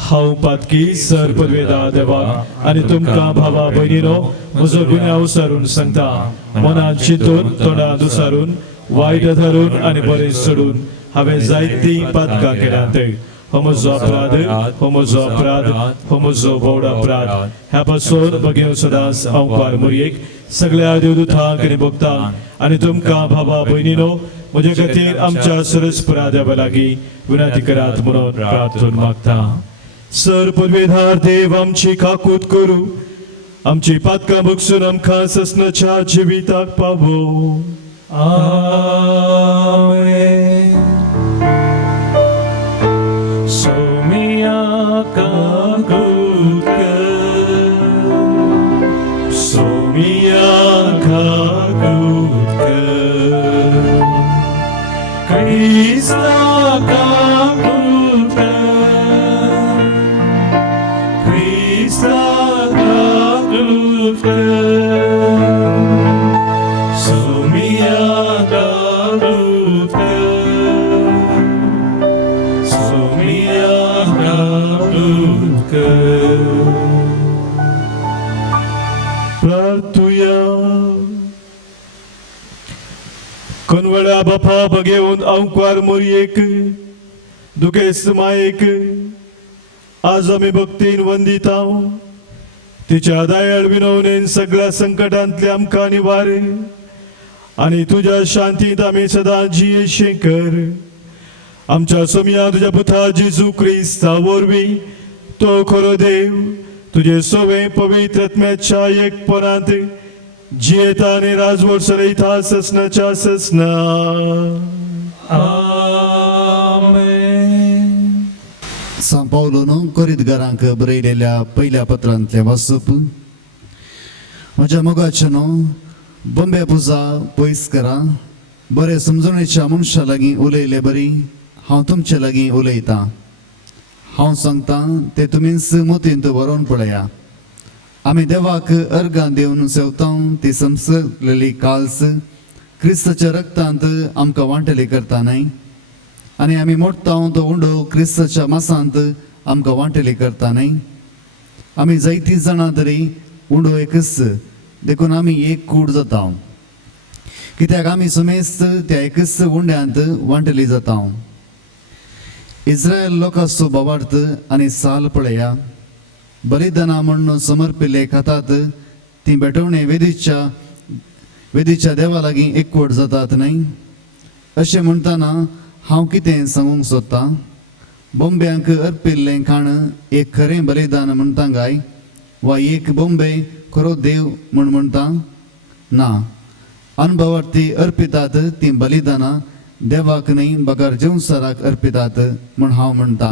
हांव पातकी सर पदवेदा देवा आनी तुमकां भावा भयणीनो म्हजो गुन्यांव विसरून सांगता मनांत चिंतून तोंडांत उसारून वायट धरून आनी बरें सोडून हांवें जायतीं पातकां केल्यात हो म्हजो अपराध हो म्हजो अपराध हो म्हजो व्हड अपराध ह्या पासून भगेव सदांच ओंकार मोरयेक सगळ्या देवदूतांक आनी भक्तांक आनी तुमकां भावा भयणीनो म्हजे खातीर आमच्या सरस्परा देवा लागीं विनंती करात म्हणून प्रार्थून मागता सर पदवेधार देव आमची काकूत करू आमची पातकां बगसून आमकां ससनाच्या जिविताक पावो Amen. Somia kagutka, सोमिया काकूत Krista kagutka, Krista kagutka. Somia kagutka, Somia kagutka. प्रार्थुया कोनवळ्या बापा बगेवन ओंकार मोरयेक दुगेस्त मायेक आज आमी भक्तीन वंदिता तिच्या दयाळ विनवणेन सगळ्या संकटांतले आमकां निवार आनी तुज्या शांतींत आमी सदां जियेशें कर आमच्या सोम्या तुज्या पुता जेजू क्रिस्ता वरवीं तो खरो देव तुझे सोवे पवित्र आत्म्याच्या एकपणांत जियेता आनी राजवट चलयता ससनाच्या ससना Amen. San Paulo कोरिंथकारांक बरयलेल्या पहिल्या पत्रांतले वाचप म्हज्या मोगाचेनो बंबे पुजा पयस करा बरे समजणेच्या मनशा लागीं उलयले बरी हांव तुमचे लागीं उलयतां हांव सांगता ते तुमीच मोतींत व्हरोन पळया आमी देवाक अर्गां दिवन सेवता ती संसलेली काल्स क्रिस्ताच्या रक्तांत आमकां वांटली करता न्हय आनी आमी मोडटा तो उंडो क्रिस्ताच्या मांसांत आमकां वांटली करता न्हय आमी जायतीं जाणां तरी उंडो एकच देखून आमी एक कूड जाता कित्याक आमी समेस्त त्या एकच उंड्यांत वांटली जाता इस्रायल लोकांचो भावार्थ आनी साल पळया बलिदाना म्हणून समर्पिल्ले खातात ती बेटवणे वेदीच्या देवा लागीं एकवट जातात न्हय अशें म्हणटना हांव कितें सांगूंक सोदतां बोंब्यांक अर्पिल्लें खाण एक खरें बलिदान म्हणटा काय वा एक बोंबे खरो देव म्हूण म्हणटा ना अनुभवार्थी अर्पितात ती बलिदानां देवाक न्हय बगार जेवसाराक अर्पितात म्हूण हांव म्हणटा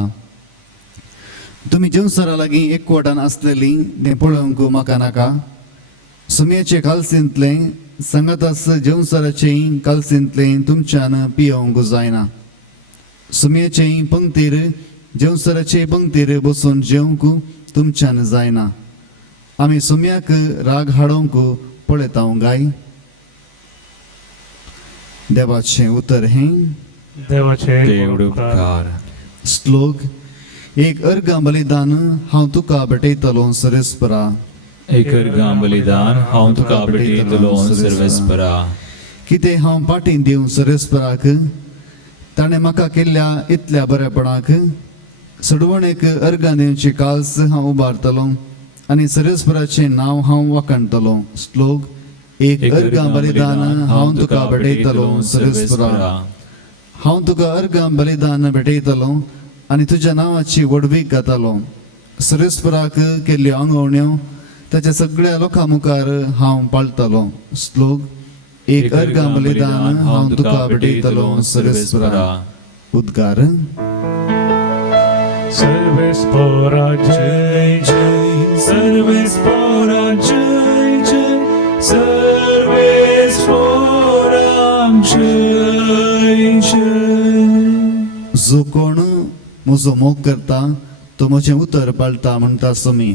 तुमी जेवसारा लागीं एकवटान आसलेलीं तें पळोवंक म्हाका नाका सुमयेचे कालसींतलें सांगातास जेवसाराचेय कालसींतलें तुमच्यान पियोवंक जायना सुमयेचेय पंक्तीर जेवसाराचे पंक्तीर बसून जेवंक तुमच्यान जायना आमी सुमयाक राग हाडोवंक पळयता गाय देवाचें उतर हें देवाचे देवड उपकार श्लोक एक अर्गां बलिदान हांव तुका भेटयतलो सरस्परा एक अर्गां बलिदान हांव तुका भेटयतलो सर्वेस्परा कितें हांव पाटीन दिवं सरस्पराक ताणें म्हाका केल्ल्या इतल्या बरेपणाक सडवणेक अर्गां दिवची काल्स हांव उबारतलो आनी सरस्पराचें नांव हांव वाखणतलो श्लोक एक अर्गां बलिदान हांव तुका भेटयतलो सरस्परा हांव तुका अर्गां बलिदान भेटयतलो आनी तुज्या नांवाची वडवीक घातलो सरस्पराक केल्ल्यो आंगवण्यो ताच्या सगळ्या लोकां मुखार हांव पाळटलो श्लोक एक अर्गां बलिदान हांव तुका भेटयतलो सरस्परा उद्गार सर्वेस्परा जय जय सर्वेस्परा जय जय सर्वेस्परा जय जय जो कोण म्हजो मोग करता तो म्हजें उतर पाळटा म्हणटा समी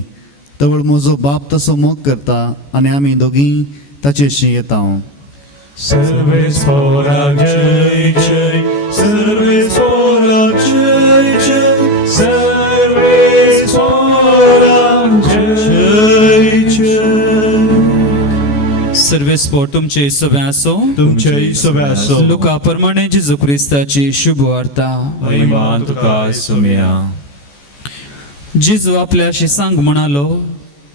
तवळ म्हजो बाप तसो मोग करता आनी आमी दोगीं ताचेशी येता सर्वेस्परा जय जय सर्वेस्परा सर्वेस्पोर तुमचे सवे आसो तुमचे सवे आसो लुका प्रमाणे जेजू क्रिस्ताची शुभ वार्ता महिमा तुका सुमया जेजू आपल्या शिसांक म्हणालो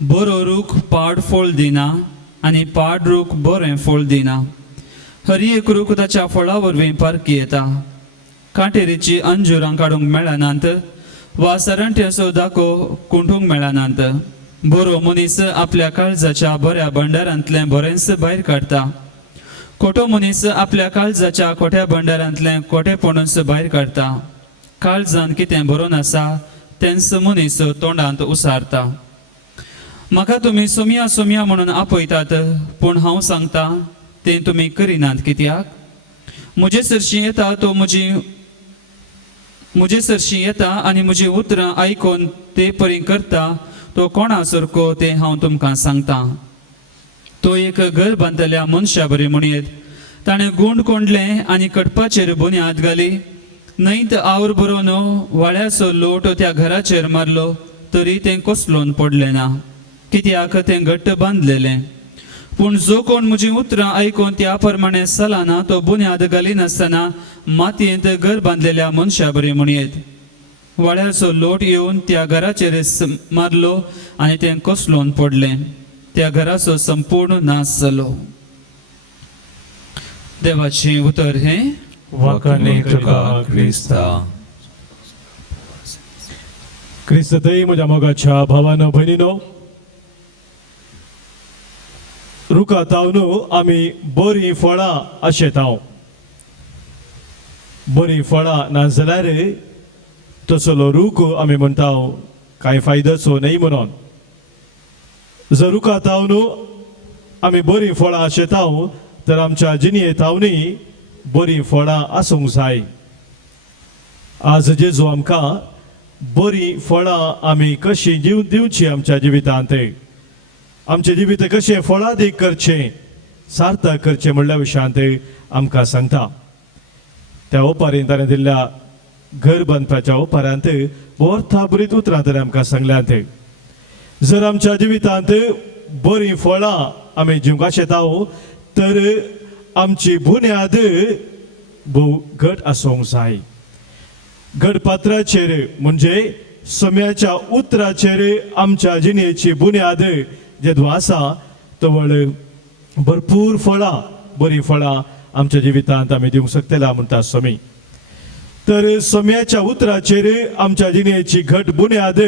बरो रूख पाड फळ दिना आनी पाड रूख बरें फळ दिना हर एक रूख ताच्या फळा वरवीं पारखी येता काटेरीची अंजुरां काडूंक मेळनात वा सरंट्याचो दाखो कुंठूंक मेळनात बरो मनीस आपल्या काळजाच्या बऱ्या भंडारांतलें बरेंच भायर काडटा खोटो मनीस आपल्या काळजाच्या खोट्या भंडारांतलें खोटेपणूच भायर काडटा काळजान कितें बरोवन आसा तेंच मनीस तोंडांत उसारता म्हाका तुमी सोमया सोमया म्हणून आपयतात पूण हांव सांगता तें तुमी करिनात कित्याक म्हजे सरशी येता तो म्हजे सरशी येता आनी म्हजी उतरां आयकून ते परी करता तो कोणा सारको तें हांव तुमकां सांगता तो एक घर बांदलेल्या मनशा बरें म्हणयत ताणें गुंड कोंडलें आनी कडपाचेर बुन्याद घाली न्हयत आवड बरोवन वाड्याचो लोट त्या घराचेर मारलो तरी तें कोसलोवन पडलें ना कित्याक तें घट्ट बांदलेलें पूण जो कोण म्हजी उतरां आयकून त्या प्रमाणे चलना तो बुन्याद घालिनासतना मातयेंत घर बांदलेल्या मनशा बरें म्हणयत वाड्याचो लोट येवन त्या घराचेर मारलो आनी तें कोसलोवन पडलें त्या घराचो संपूर्ण नाश जालो देवाचें उतर हें वखणी तुका क्रिस्ता क्रिस्ततय म्हज्या मोगाच्या भावानो भयणीनो रुखा तावनू आमी बरीं फळां आशेताव बरीं फळां ना जाल्यार तसलो रूख आमी म्हणटाव कांय फायद्याचो न्हय म्हणून जर रुखा तावनू आमी बरीं फळां आशेताव तर आमच्या जिणेतावनी बरीं फळां आसूंक जाय आज जेजू आमकां बरीं फळां आमी कशीं दिवची आमच्या जिवितांत आमचे जिवीत कशें फळादीक करचें सार्थक करचें म्हणल्या विशयांत आमकां सांगता त्या ओपारीन ताणें दिल्ल्या घर बांदपाच्या ओपारांत वर्था बरीत उतरां ताणें आमकां सांगल्यांत जर आमच्या जिवितांत बरीं फळां आमी जिवंक आशेताव तर आमची बुन्याद भोव घट आसूंक जाय घडपात्राचेर म्हणजे सोम्याच्या उतराचेर आमच्या जिणेची बुन्याद जेदू आसा तवळ भरपूर फळां बरीं फळां आमच्या जिवितांत आमी दिवंक शकतला म्हणटा सोमी तर सोम्याच्या उतराचेर आमच्या जिणेची घट बुन्याद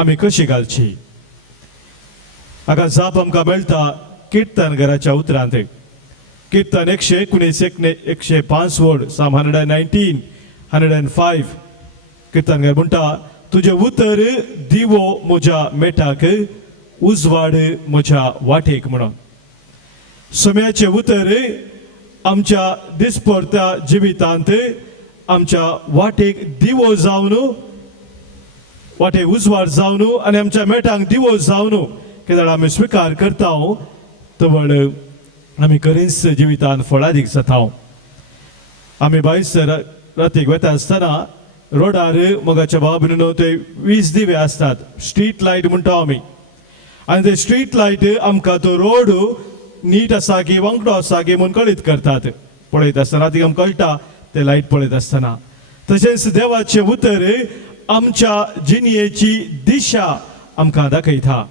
आमी कशी घालची हाका जाप आमकां मेळटा किर्तन घराच्या उतरांत किर्तन 119 वर्ड साम 119 105 किर्तन घर म्हणटा तुजे उतर दिवो म्हज्या मेटाक उजवाड म्हज्या वाटेक म्हणून सोम्याचे उतर आमच्या दिसपरत्या जिवितांत आमच्या वाटेक दिवो जावन वाटेक उजवाड जावन आनी आमच्या मेटांक दिवो जावन कित्याक आमी स्विकार करता तवळ आमी खरेंच जिवितांत फळादीक जाता आमी भायस रातीक वता आसतना रोडार मोगाच्या बाबून ते 20 दिवे आसतात स्ट्रीट लायट म्हणटा आमी आनी ते स्ट्रीट लायट आमकां तो रोड नीट आसा की वांकडो आसा की म्हूण कळीत करतात पळयत आसतना ती आमकां कळटा ते लायट पळयत आसतना तशेंच देवाचें उतर आमच्या जिणेची दिशा आमकां दाखयता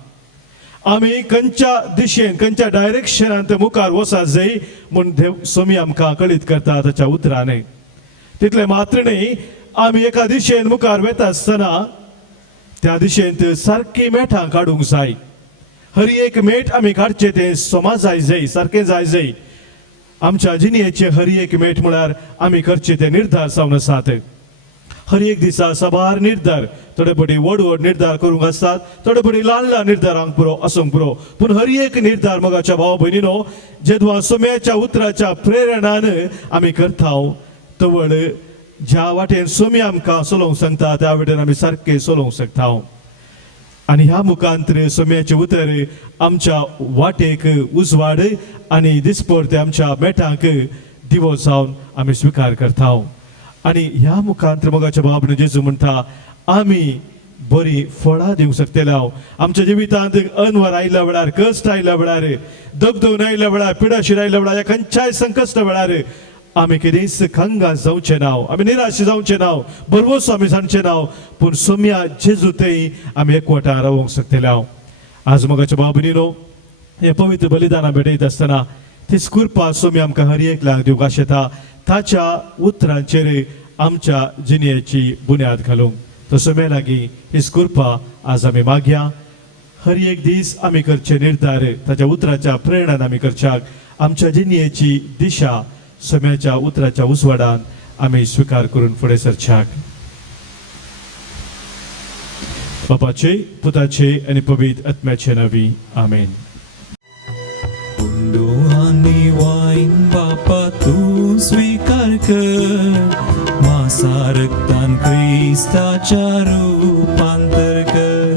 आमी खंयच्या दिशेन खंयच्या डायरेक्शनांत मुखार वचत जाय म्हूण देव सोमी आमकां कळीत करता ताच्या उतरान तितले मात्र न्ही आमी एका दिशेन मुखार वता आसतना त्या दिशेंत सारकी मेठां काडूंक जाय हर एक मेट आमी काडचें तें सोमा जाय सारकें जाय आमच्या जिणेचे हर एक मेट म्हळ्यार आमी करचें तें निर्धार जावन आसात हर एक दिसा सबार निर्धार थोडे फावटी व्हड व्हड निर्धार करूंक आसतात थोडे फावटी ल्हान ल्हान निर्धारांक पुरो आसूंक पुरो पूण हर एक निर्धार मोगाच्या भाव भयणीनो जेदवा सोम्याच्या उतराच्या प्रेरणान आमी करता तवळ ज्या वाटेन सोमी आमकां चलोवंक सांगता त्या वाटेन आमी सारकें चलोवंक शकता आनी ह्या मुखांतर सोम्याचें उतर आमच्या वाटेक उजवाड आनी दिसपरते आमच्या मेटांक दिवो जावन आमी स्विकार करता आनी ह्या मुखांतर मोगाच्या बाबन जेजू म्हणटा आमी बरी फळां दिवंक शकतले हांव आमच्या जिवितांत अनवर आयिल्ल्या वेळार कश्ट आयिल्ल्या वेळार दगदगून आयिल्ल्या वेळार पिडाशीर आयिल्ल्या वेळार ह्या खंयच्याय संकश्ट वेळार आमी केदींच खंगास जावचे नाव आमी निराश जावचे नाव बरवस आमी सांगचे नाव पूण सोम्या जेजू थंय आमी एकवटां रावूंक शकतले हांव आज मोगाच्या भाव भयणीनो हे पवित्र बलिदानां भेटयत आसतना तीच कृपा सोम्या आमकां हर एकल्याक दिवंक आशेता ताच्या उतरांचेर आमच्या जिणेची बुन्याद घालूंक तो सोम्या लागीं हीच कृपा आज आमी मागया हर एक दीस आमी करचे निर्धार ताच्या उतराच्या प्रेरणान आमी करच्याक आमच्या जिणेची दिशा सोम्याच्या उतराच्या उसवाडान आमी स्वीकार करून फुडें सरच्याक बापाचे पुताचे आनी पवित्र आत्म्याचे नांवी आमेन. आणि वाईन बापा तू स्वीकार कर मासा रक्तान ख्रिस्ताच्या रूपांतर कर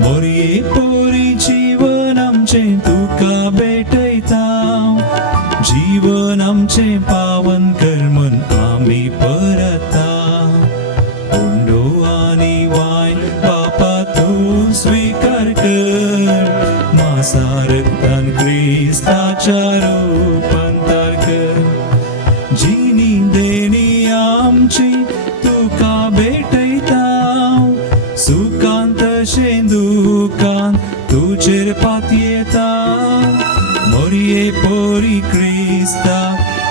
मोरये पोरी जीवन आमचे तुका भेटयता जीवन आमचे पावन कर म्हण आमी परता हुंडो आनी वाईन बापा तू स्वीकार कर मासा रक्तान ख्रिस्ताच्या रूपांतर कर जिनी देणी आमची तुका भेटयता सुखान तशें दुखान तुजेर पातयेता मोरये पोरी क्रिस्ता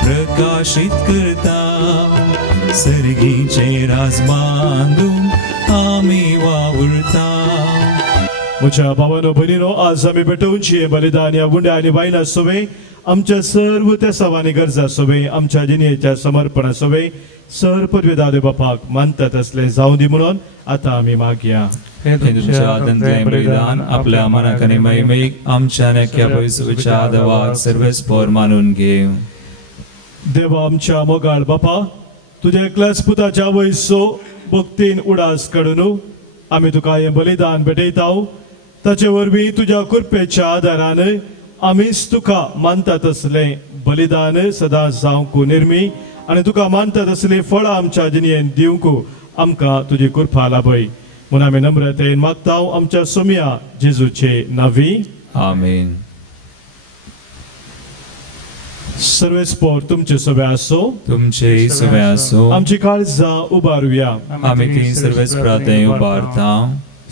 प्रकाशीत करता सर्गीचे राज बांदून आमी वावुरता. म्हज्या भावानो भयणीनो आज आमी भेटोवची हे बलिदान ह्या गुंड्या आनी बायलां सोवे आमच्या सर्व त्या सवानी गरजा सोवे आमच्या जिणेच्या समर्पणा सोवे सर पदवेदार बापाक मानतात असले जावं दी म्हणून आता आमी मागया. हे तुमच्या आदंतलें बलिदान आपल्या मनाक आनी महिमेक आमच्या नेक्या पयसुच्या देवाक सर्वेस्पोर मानून घेव. देवा आमच्या मोगाळ बापा तुज्या एकल्याच पुताच्या वयसो भक्तीन उडास काडून आमी तुका हें बलिदान भेटयता ताचे वरवीं तुज्या कृपेच्या आदारान आमीच तुका मानतात असलें बलिदान सदांच जावंक निर्मी आनी तुका मानतात असलीं फळां आमच्या जिणेंत दिवंक आमकां तुजी कृपा लाभय म्हणून आमी नम्रतेन मागता आमच्या सोम्या जेजूचे नांवी आमेन. सर्वेस्पोर तुमचे सोबे आसो तुमचे सवे आसो आमची काळजां उबारुया आमी ती सर्वेस्परांत उबारता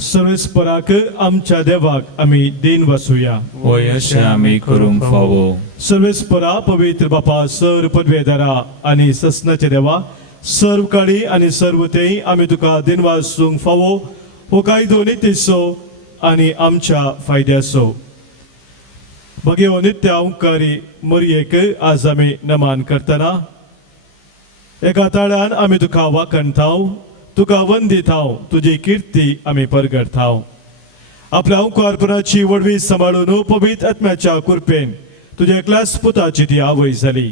सर्वेस्पराक आमच्या देवाक आमी दिन वसूया वय अशें आमी करूंक फावो. सर्वेस्परा पवित्र बापा सर पदवेदारा आनी ससनाचे देवा सर्व काळी आनी सर्व तेय आमी तुका दिन वासूंक फावो हो कायदो नितीसो आनी आमच्या फायद्याचो भगेव नित्य अवकारी मोरयेक आज आमी नमान करतना एका ताळ्यान आमी तुका वाखणताव तुका वंदिताव तुजी किर्ती आमी परगडताव आपल्या अवकारपणाची वडवी सांबाळून पवित्र आत्म्याच्या कृपेन तुज्या एकल्याच पुताची ती आवय जाली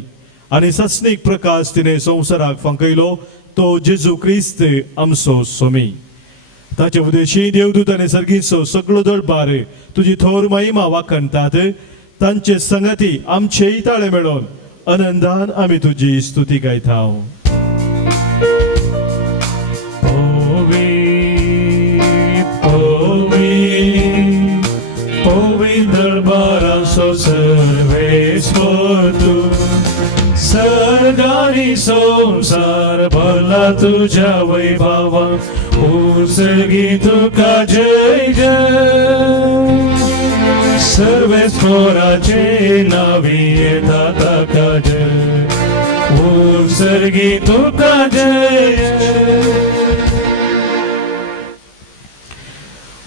आनी सस्नीक प्रकाश तिने संवसाराक फांकयलो तो जेजू क्रिस्त आमचो सोमी ताचे उदेशी देवदूत आनी सर्गीचो सगळो दळबार तुजी थोर महिमा वाखणतात तांचे संगती आमचेय ताळे मेळोन आनंदान आमी तुजी स्तुती गायताव. दरबारांचो सर्वेस्पोर तूं सर्गानी संसार भरला तुझ्या वैभवान सर्गी तुका जय जय सर्वेस्पोराचे नावी येता ताका जय सर्गी तुका जय जय.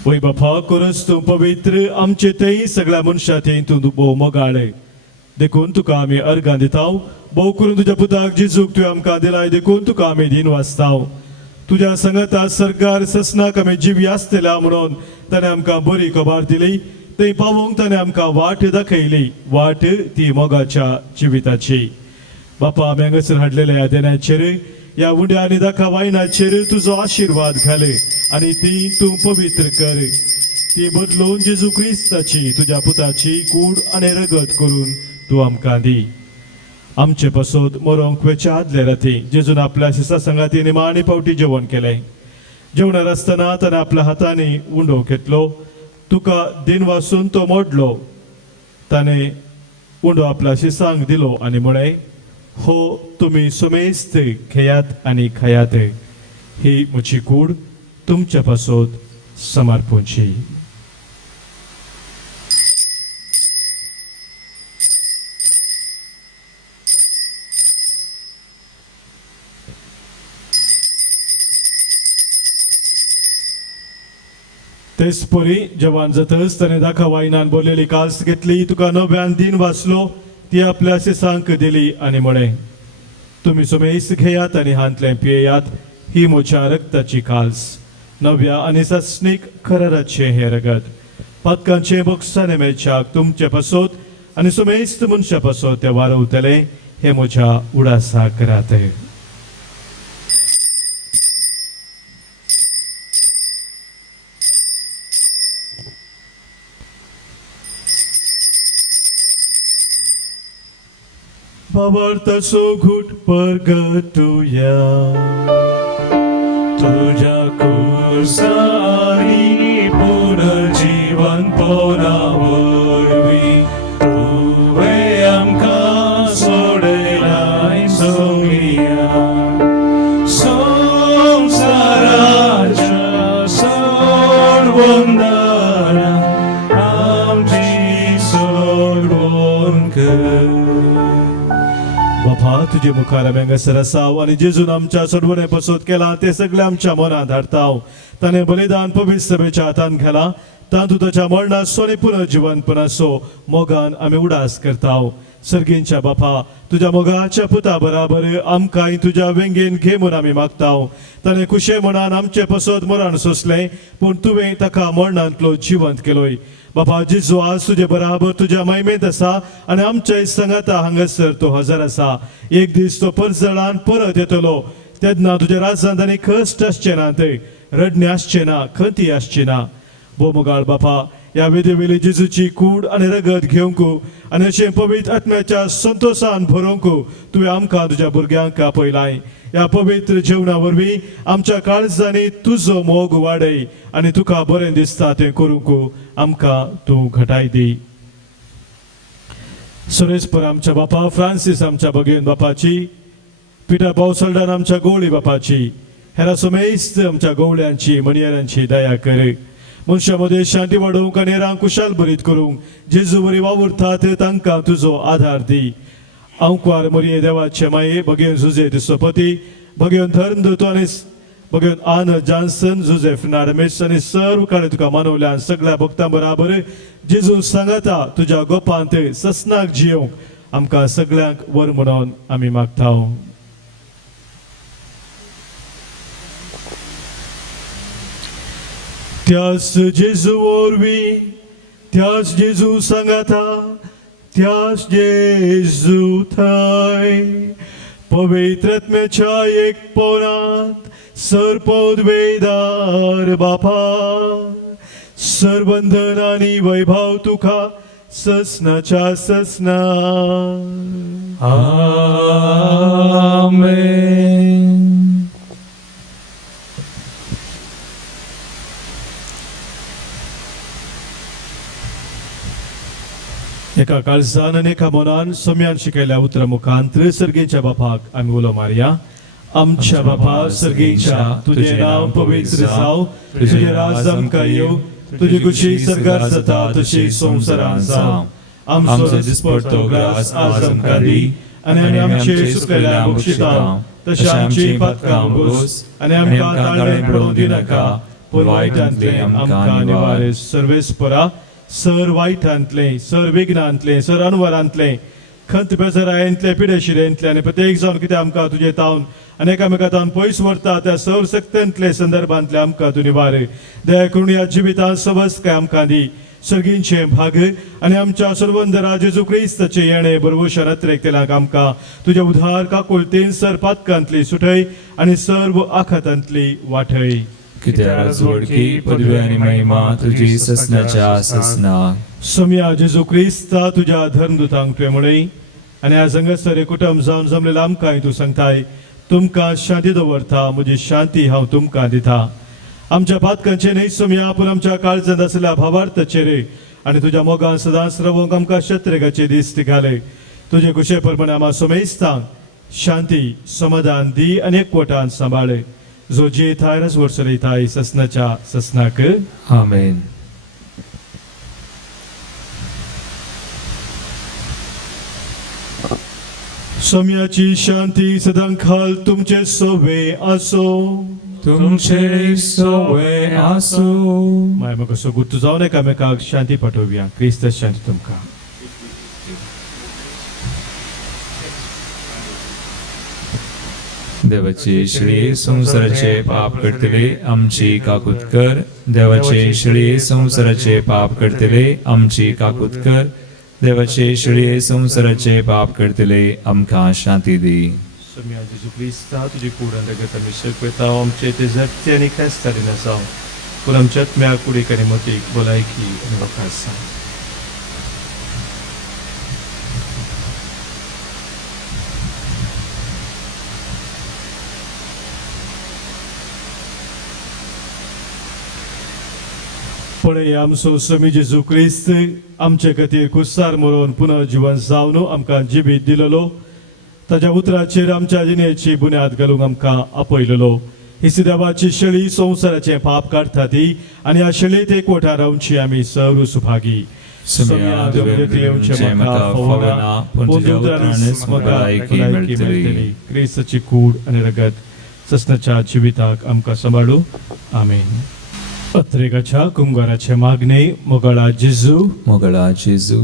वै बापा करूच तूं पवित्र आमचे तेय सगळ्या मनशां थंय तूं भोव मोगाळे देखून तुका आमी अर्गां दिताव भोव करून तुज्या पुताक जेजूक तुवें आमकां दिलाय देखून तुका आमी दिन वाचताव तुज्या संगता सरकार ससनाक आमी जिवी आसतल्या म्हणून ताणें आमकां बरी खबर दिली थंय पावोंक ताणें आमकां वाट दाखयली वाट ती मोगाच्या जिविताची. बापा आमी हांगासर हाडलेल्या ह्या देण्याचेर ह्या उंड्या आनी दाखा वायनाचेर तुजो आशिर्वाद घाल आनी ती तूं पवित्र कर ती बदलून जेजू क्रिस्ताची तुज्या पुताची कूड आनी रगत करून तूं आमकां दी. आमचे पासत मरोंक वेच्या आदले राती जेजून आपल्या शिसा संगाती निमाणी पावटी जेवण केलें जेवणार असताना ताणें आपल्या हातांनी उंडो घेतलो, तुका दिन वासून तो मोडलो. ताणें उंडो आपल्या शिसांक दिलो आनी म्हळें, हो तुमी सुमेस्त घेयात आनी खायात, ही म्हजी कूड तुमच्या पासत समर्पूंची. तेच परी जेवण जातच ताणें दाखा वायनान भरलेली काल्स घेतली, तुका नव्यान दिन वाचलो, ती आपल्या शिसांक दिली आनी म्हळें, तुमी सुमेस घेयात आनी हांतलें पियेयात, ही म्हज्या रक्ताची काल्स, नव्या आनी सस्नीक कराराचें हें रगत. पातकांचे बोक्साने मेळच्याक तुमचे पासत आनी सुमेस्त मनशा पासत ते वारवतले, हे म्हज्या उडासा करात. भावार्थाचो घुट परगटुया, तुझ्या कुर्सानी पुनर्जीवन पोनावरवी, तुवें आमकां सोडलाय सोंगिया. संवसाराच्या सोडवंदारा आमची सोडवण कर. बापा तुझे मुखार आमी हांगासर आसाव आनी जेजून आमच्या सोडवणे पसत केला ते सगळे आमच्या मनात धाडताव. ताणें बलिदान पवित्र सभेच्या हातान घाला, तातूंत ताच्या मरणात सोने पुनर्जीवनपणाचो मोगान आमी उडास करताव. सर्गींच्या बापा तुझ्या मोगाच्या पुता बराबर आमकांय तुझ्या वेंगेन घे म्हूण आमी मागताव. ताणें कुशे मनान आमचे पसत मरण सोंसलें, पूण तुवें ताका मरणांतलो जिवंत केलोय. बापा जेजू आज तुजे बराबर तुझ्या महिमेंत आसा आनी आमच्या संगाता हांगासर तो हजर आसा. एक दीस तो परजळान परत येतलो, तेन्ना तुज्या राजांत आनी कश्ट आसचे ना, थंय रडणे आसचे ना, खंती आसची ना. बोमोगाळ बापा ह्या वेदेवेली जेजूची कूड आनी रगत घेवंक आनी अशें पवित्र आत्म्याच्या संतोषान भरोवंक तुवें आमकां तुज्या भुरग्यांक आपयलाय. ह्या पवित्र जेवणा वरवीं आमच्या काळजांनी तुजो मोग वाडय आनी तुका बरें दिसता तें करूंक आमकां तूं घटाय दी. सुरेशपर आमच्या बापा, फ्रांसीस आमच्या भगिनी बापाची, पिटर पावसलडान आमच्या गवळी बापाची, हेरा सुमेस्त आमच्या गवळ्यांची मणियारांची दया कर. मनशामध्ये शांती वाडोवंक आनी हेरांक कुशाल बरीत करूंक जेजू बरी वावुरतात तांकां तुजो आधार दी. अंकवार मरिये देवाचे माये, भगिनी जुजे तिसोपती, भगिनी धर्मदूतो आनी भगिनी आन जॉन्सन, जुजेफ नार्मेस आनी सर्व काळे तुका मानवल्यान सगळ्या भक्तां बराबर जेजू सांगाता तुज्या गोपांत ससनाक जियोंक आमकां सगळ्यांक वर म्हणून आमी मागताव. त्याच जेजू वरवीं, त्याच जेजू सांगाता, त्याच जेजू थंय पवित्र आत्म्याच्या एकपणांत सरपदवेदार बापा, सरबंधन आनी वैभव तुका ससनाच्या ससना. आमेन. एका काळजान आनी एका मनान सोम्यान शिकयल्या उतरा मुखांत सर्गेच्या बापाक आमी उलो मारया. आमच्या बापा सर्गेच्या, तुझे नाव पवित्र जाव, तुझे राज आमकां येवं, तुजी कुशी सर्गार जाता तशी संवसारांत जावं. आमचो दिसपडटो ग्रास आज आमकां दी आनी आमी आमचे सुकयल्या बक्षितां तशें आमची पातकां बोस आनी आमकां ताळमेळ पडोवंक दिनाका, पूण वायटांतले आमकां निवार. सर्वेस्परा सर वायटांतले, सर विघ्नांतले, सर अनवरांतले, खंत बेजारायंतले, पिडेशिरेंतले आनी प्रत्येक जावन कितें आमकां तुजे तावन आनी एकामेकांतावन पयस व्हरता त्या सर सक्तेंतले संदर्भांतले आमकां तूं निवार. दया करून ह्या जिवितांत सबस्काय आमकां दी. सर्गींचे भाग आनी आमच्या सर्वंदरा जेजू क्रिस्ताचे येणे बरोवशान अत्रेकतेलाक आमकां तुज्या उधार काकुळतेन सर पातकांतली सुटय आनी सर्व आखातांतली वाटय. कित्याक जोडकी पदवी आनी महिमा तुजी ससनाच्या ससना. सोम्या जेजू क्रिस्ता तुज्या धर्मदुतांक तुवें म्हणय आनी आज हांगासर कुटुंब जावन जमलेला आमकांय तूं सांगताय, तुमकां शांती दवरता, म्हजी शांती हांव तुमकां दिता. आमच्या पातकांचे न्हय सोम्या पूण आमच्या काळजांत आसलेल्या भावार्थाचे रे आनी तुज्या मोगान सदांच रवोंक आमकां शत्रुगाचे दीस घाले तुजे कुशे प्रमाणे आम्हा सोमेस्तांक शांती समाधान दी आनी एकवटान सांबाळे जो जे थायरस वर्सलयताय ससनाच्या ससनाक आमेन. सोम्याची शांती सदांखाल तुमचे सोवे आसो. तुमचे सोवे आसो. माय म्हाका सो गुर्तू जावन एकामेकाक शांती पाठोवया. क्रिस्त शांती तुमकां. देवाचे शिळे संसाराचे पाप करतले आमची काकूत कर. देवाचे शिळे संसाराचे पाप करतले आमची काकूत कर. देवाचे शिळे संसाराचे पाप करतले आमकां शांती दी. सोम्या जेजू क्रिस्ता तुजी कूड रगत आमी शेकवेता आमचे ते जगते आनी क्रेस्तारीन आसा पूण आमच्या आत्म्या कुडीक आनी मतीक भलायकी आनी वखार आसा. पळय आमचो स्वामी जेजू क्रिस्त आमचे खातीर कुस्सार मरोवन पुनः जिवन जावन आमकां जिबीत दिलेलो ताच्या उतराचेर आमच्या जिणेची बुन्याद घालूंक आमकां आपयलेलो. ही देवाची शेळी संवसाराचे पाप काडटा ती आनी ह्या शेळयेत एकवटां रावची आमी सर्व सुभागी. सोम्या तुवें येवचें म्हाका फावना पूण तुज्या उतरानच म्हाका भलायकी मेळटली. क्रिस्ताची कूड आनी रगत ससनाच्या जिविताक आमकां सांबाळू. आमेन. पत्रिकाच्या कुंभाराचे मागणे मोगळा जेजू मोगळा जेजू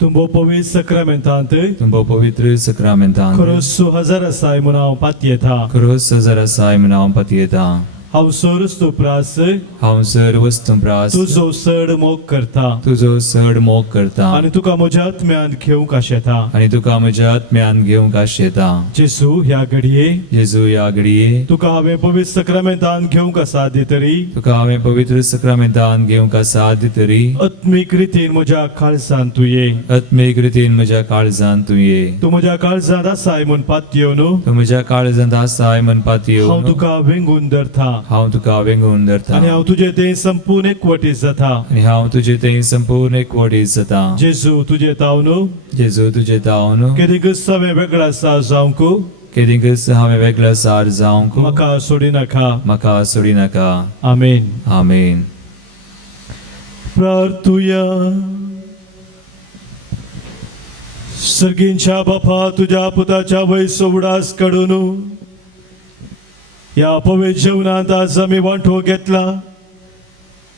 तुंबो पवित्र सक्रामेंतांत तुंबो पवित्र सक्रामेंतांत खरोस हजार आसाय म्हूण हांव पातयेता. खरोस हजार आसाय म्हूण हांव पातयेता. हांव सर्वच तूं प्रास हांव सर्व वस्तू प्रास तुजो चड मोग करता तुजो चड मोग करता आनी तुका म्हज्या आत्म्यान घेवंक आशेता. आनी तुका म्हज्या आत्म्यान घेवंक आशेता. जेजू ह्या घडये जेजू ह्या घडये तुका हांवें पवित्र सक्रामेंतान घेवंक आसा दितरी तुका हांवें पवित्र सक्रामेंतान घेवंक आसा दितरी आत्मीक रितीन म्हज्या काळजांत तूं ये. आत्मीक रितीन म्हज्या काळजांत तूं ये. तूं म्हज्या काळजांत आसाय म्हूण पातयो न्हू. तूं म्हज्या काळजांत आसाय म्हण पातयो हांव तुका वेंगून धरता हांव तुका वेंगून धरता. आनी हांव तुजे ते संपूर्ण एकवटीत जाता. आनी हांव तुजे थंय संपूर्ण एकवटीत जाता. जेजू तुजे ताव न्हू. जेजू तुजे ताव न्हू. केदीकच हांवें वेगळा आसा जावंक केदीकच हांवें वेगळो सार जावंक म्हाका सोडी नाका. म्हाका सोडी नाका. आमेन. आमेन. प्रार्थुया. सर्गींच्या बापा तुझ्या पुताच्या वयसो उडास काडून ह्या पवित्र जेवणांत आज आमी वांटो घेतला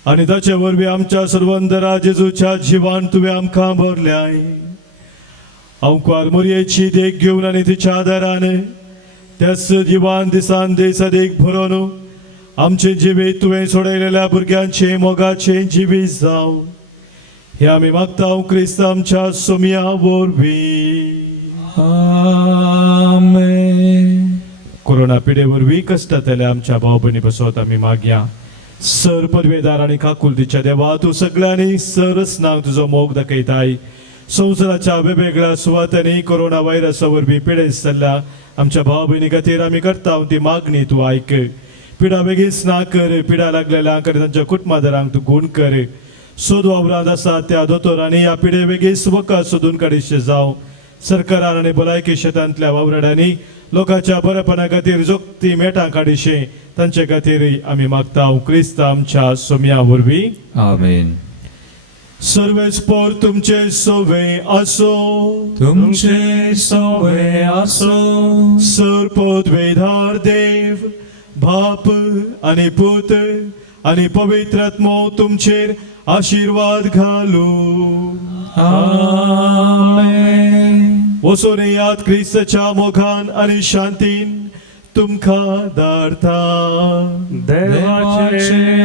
आनी ताचे वरवीं आमच्या सर्वंदरा जेजूच्या जिवान तुवें आमकां भरल्याय. हांव कुवार मोरयेची देख घेवन आनी तिच्या आदारान त्याच जिवान दिसान दीस अदीक भरोवन आमचे जिवीत तुवें सोडयलेल्या भुरग्यांचे मोगाचे जिवीत जावं हे आमी मागता. हांव क्रिस्त आमच्या सोम्या वरवीं. आमेन. कोरोना पिडे वरवीं कश्टांतल्या आमच्या भाव भयणी बसत आमी मागया. सर पदवेदार आनी काकुलतीच्या देवा तूं सगळ्यांनी सरस्नांक तुजो मोग दाखयताय. संवसाराच्या वेगवेगळ्या सुवातांनी कोरोना व्हायरसा वरवीं पिडेत जाल्ल्या आमच्या भाव भयणी खातीर आमी करता ती मागणी तूं आयक. पिडा बेगीच ना कर. पिडा लागलेल्यांक आनी तांच्या कुटुंबादारांक तूं गूण कर. सोद वावरांत आसा त्या दोतोरांनी ह्या पिडे बेगीच वखद सोदून काडिशे जावं. सरकारान आनी भलायकी शेतांतल्या वावराड्यांनी लोकांच्या बरेपणा खातीर जोगती मेटां काडिशे तांचे खातीर आमी मागता. हांव क्रिस्त आमच्या सोम्या वरवीं. आमेन. सर्वेस्पर तुमचे सोवे आसो. तुमचे सोवे आसो. सर्पद्वेधार देव बाप आनी पूत आनी पवित्र आत्मो तुमचेर आशीर्वाद घालू. आमेन. वचून येयात क्रिस्ताच्या मोगान आनी शांतीन तुमकां धाडटा. देवाचे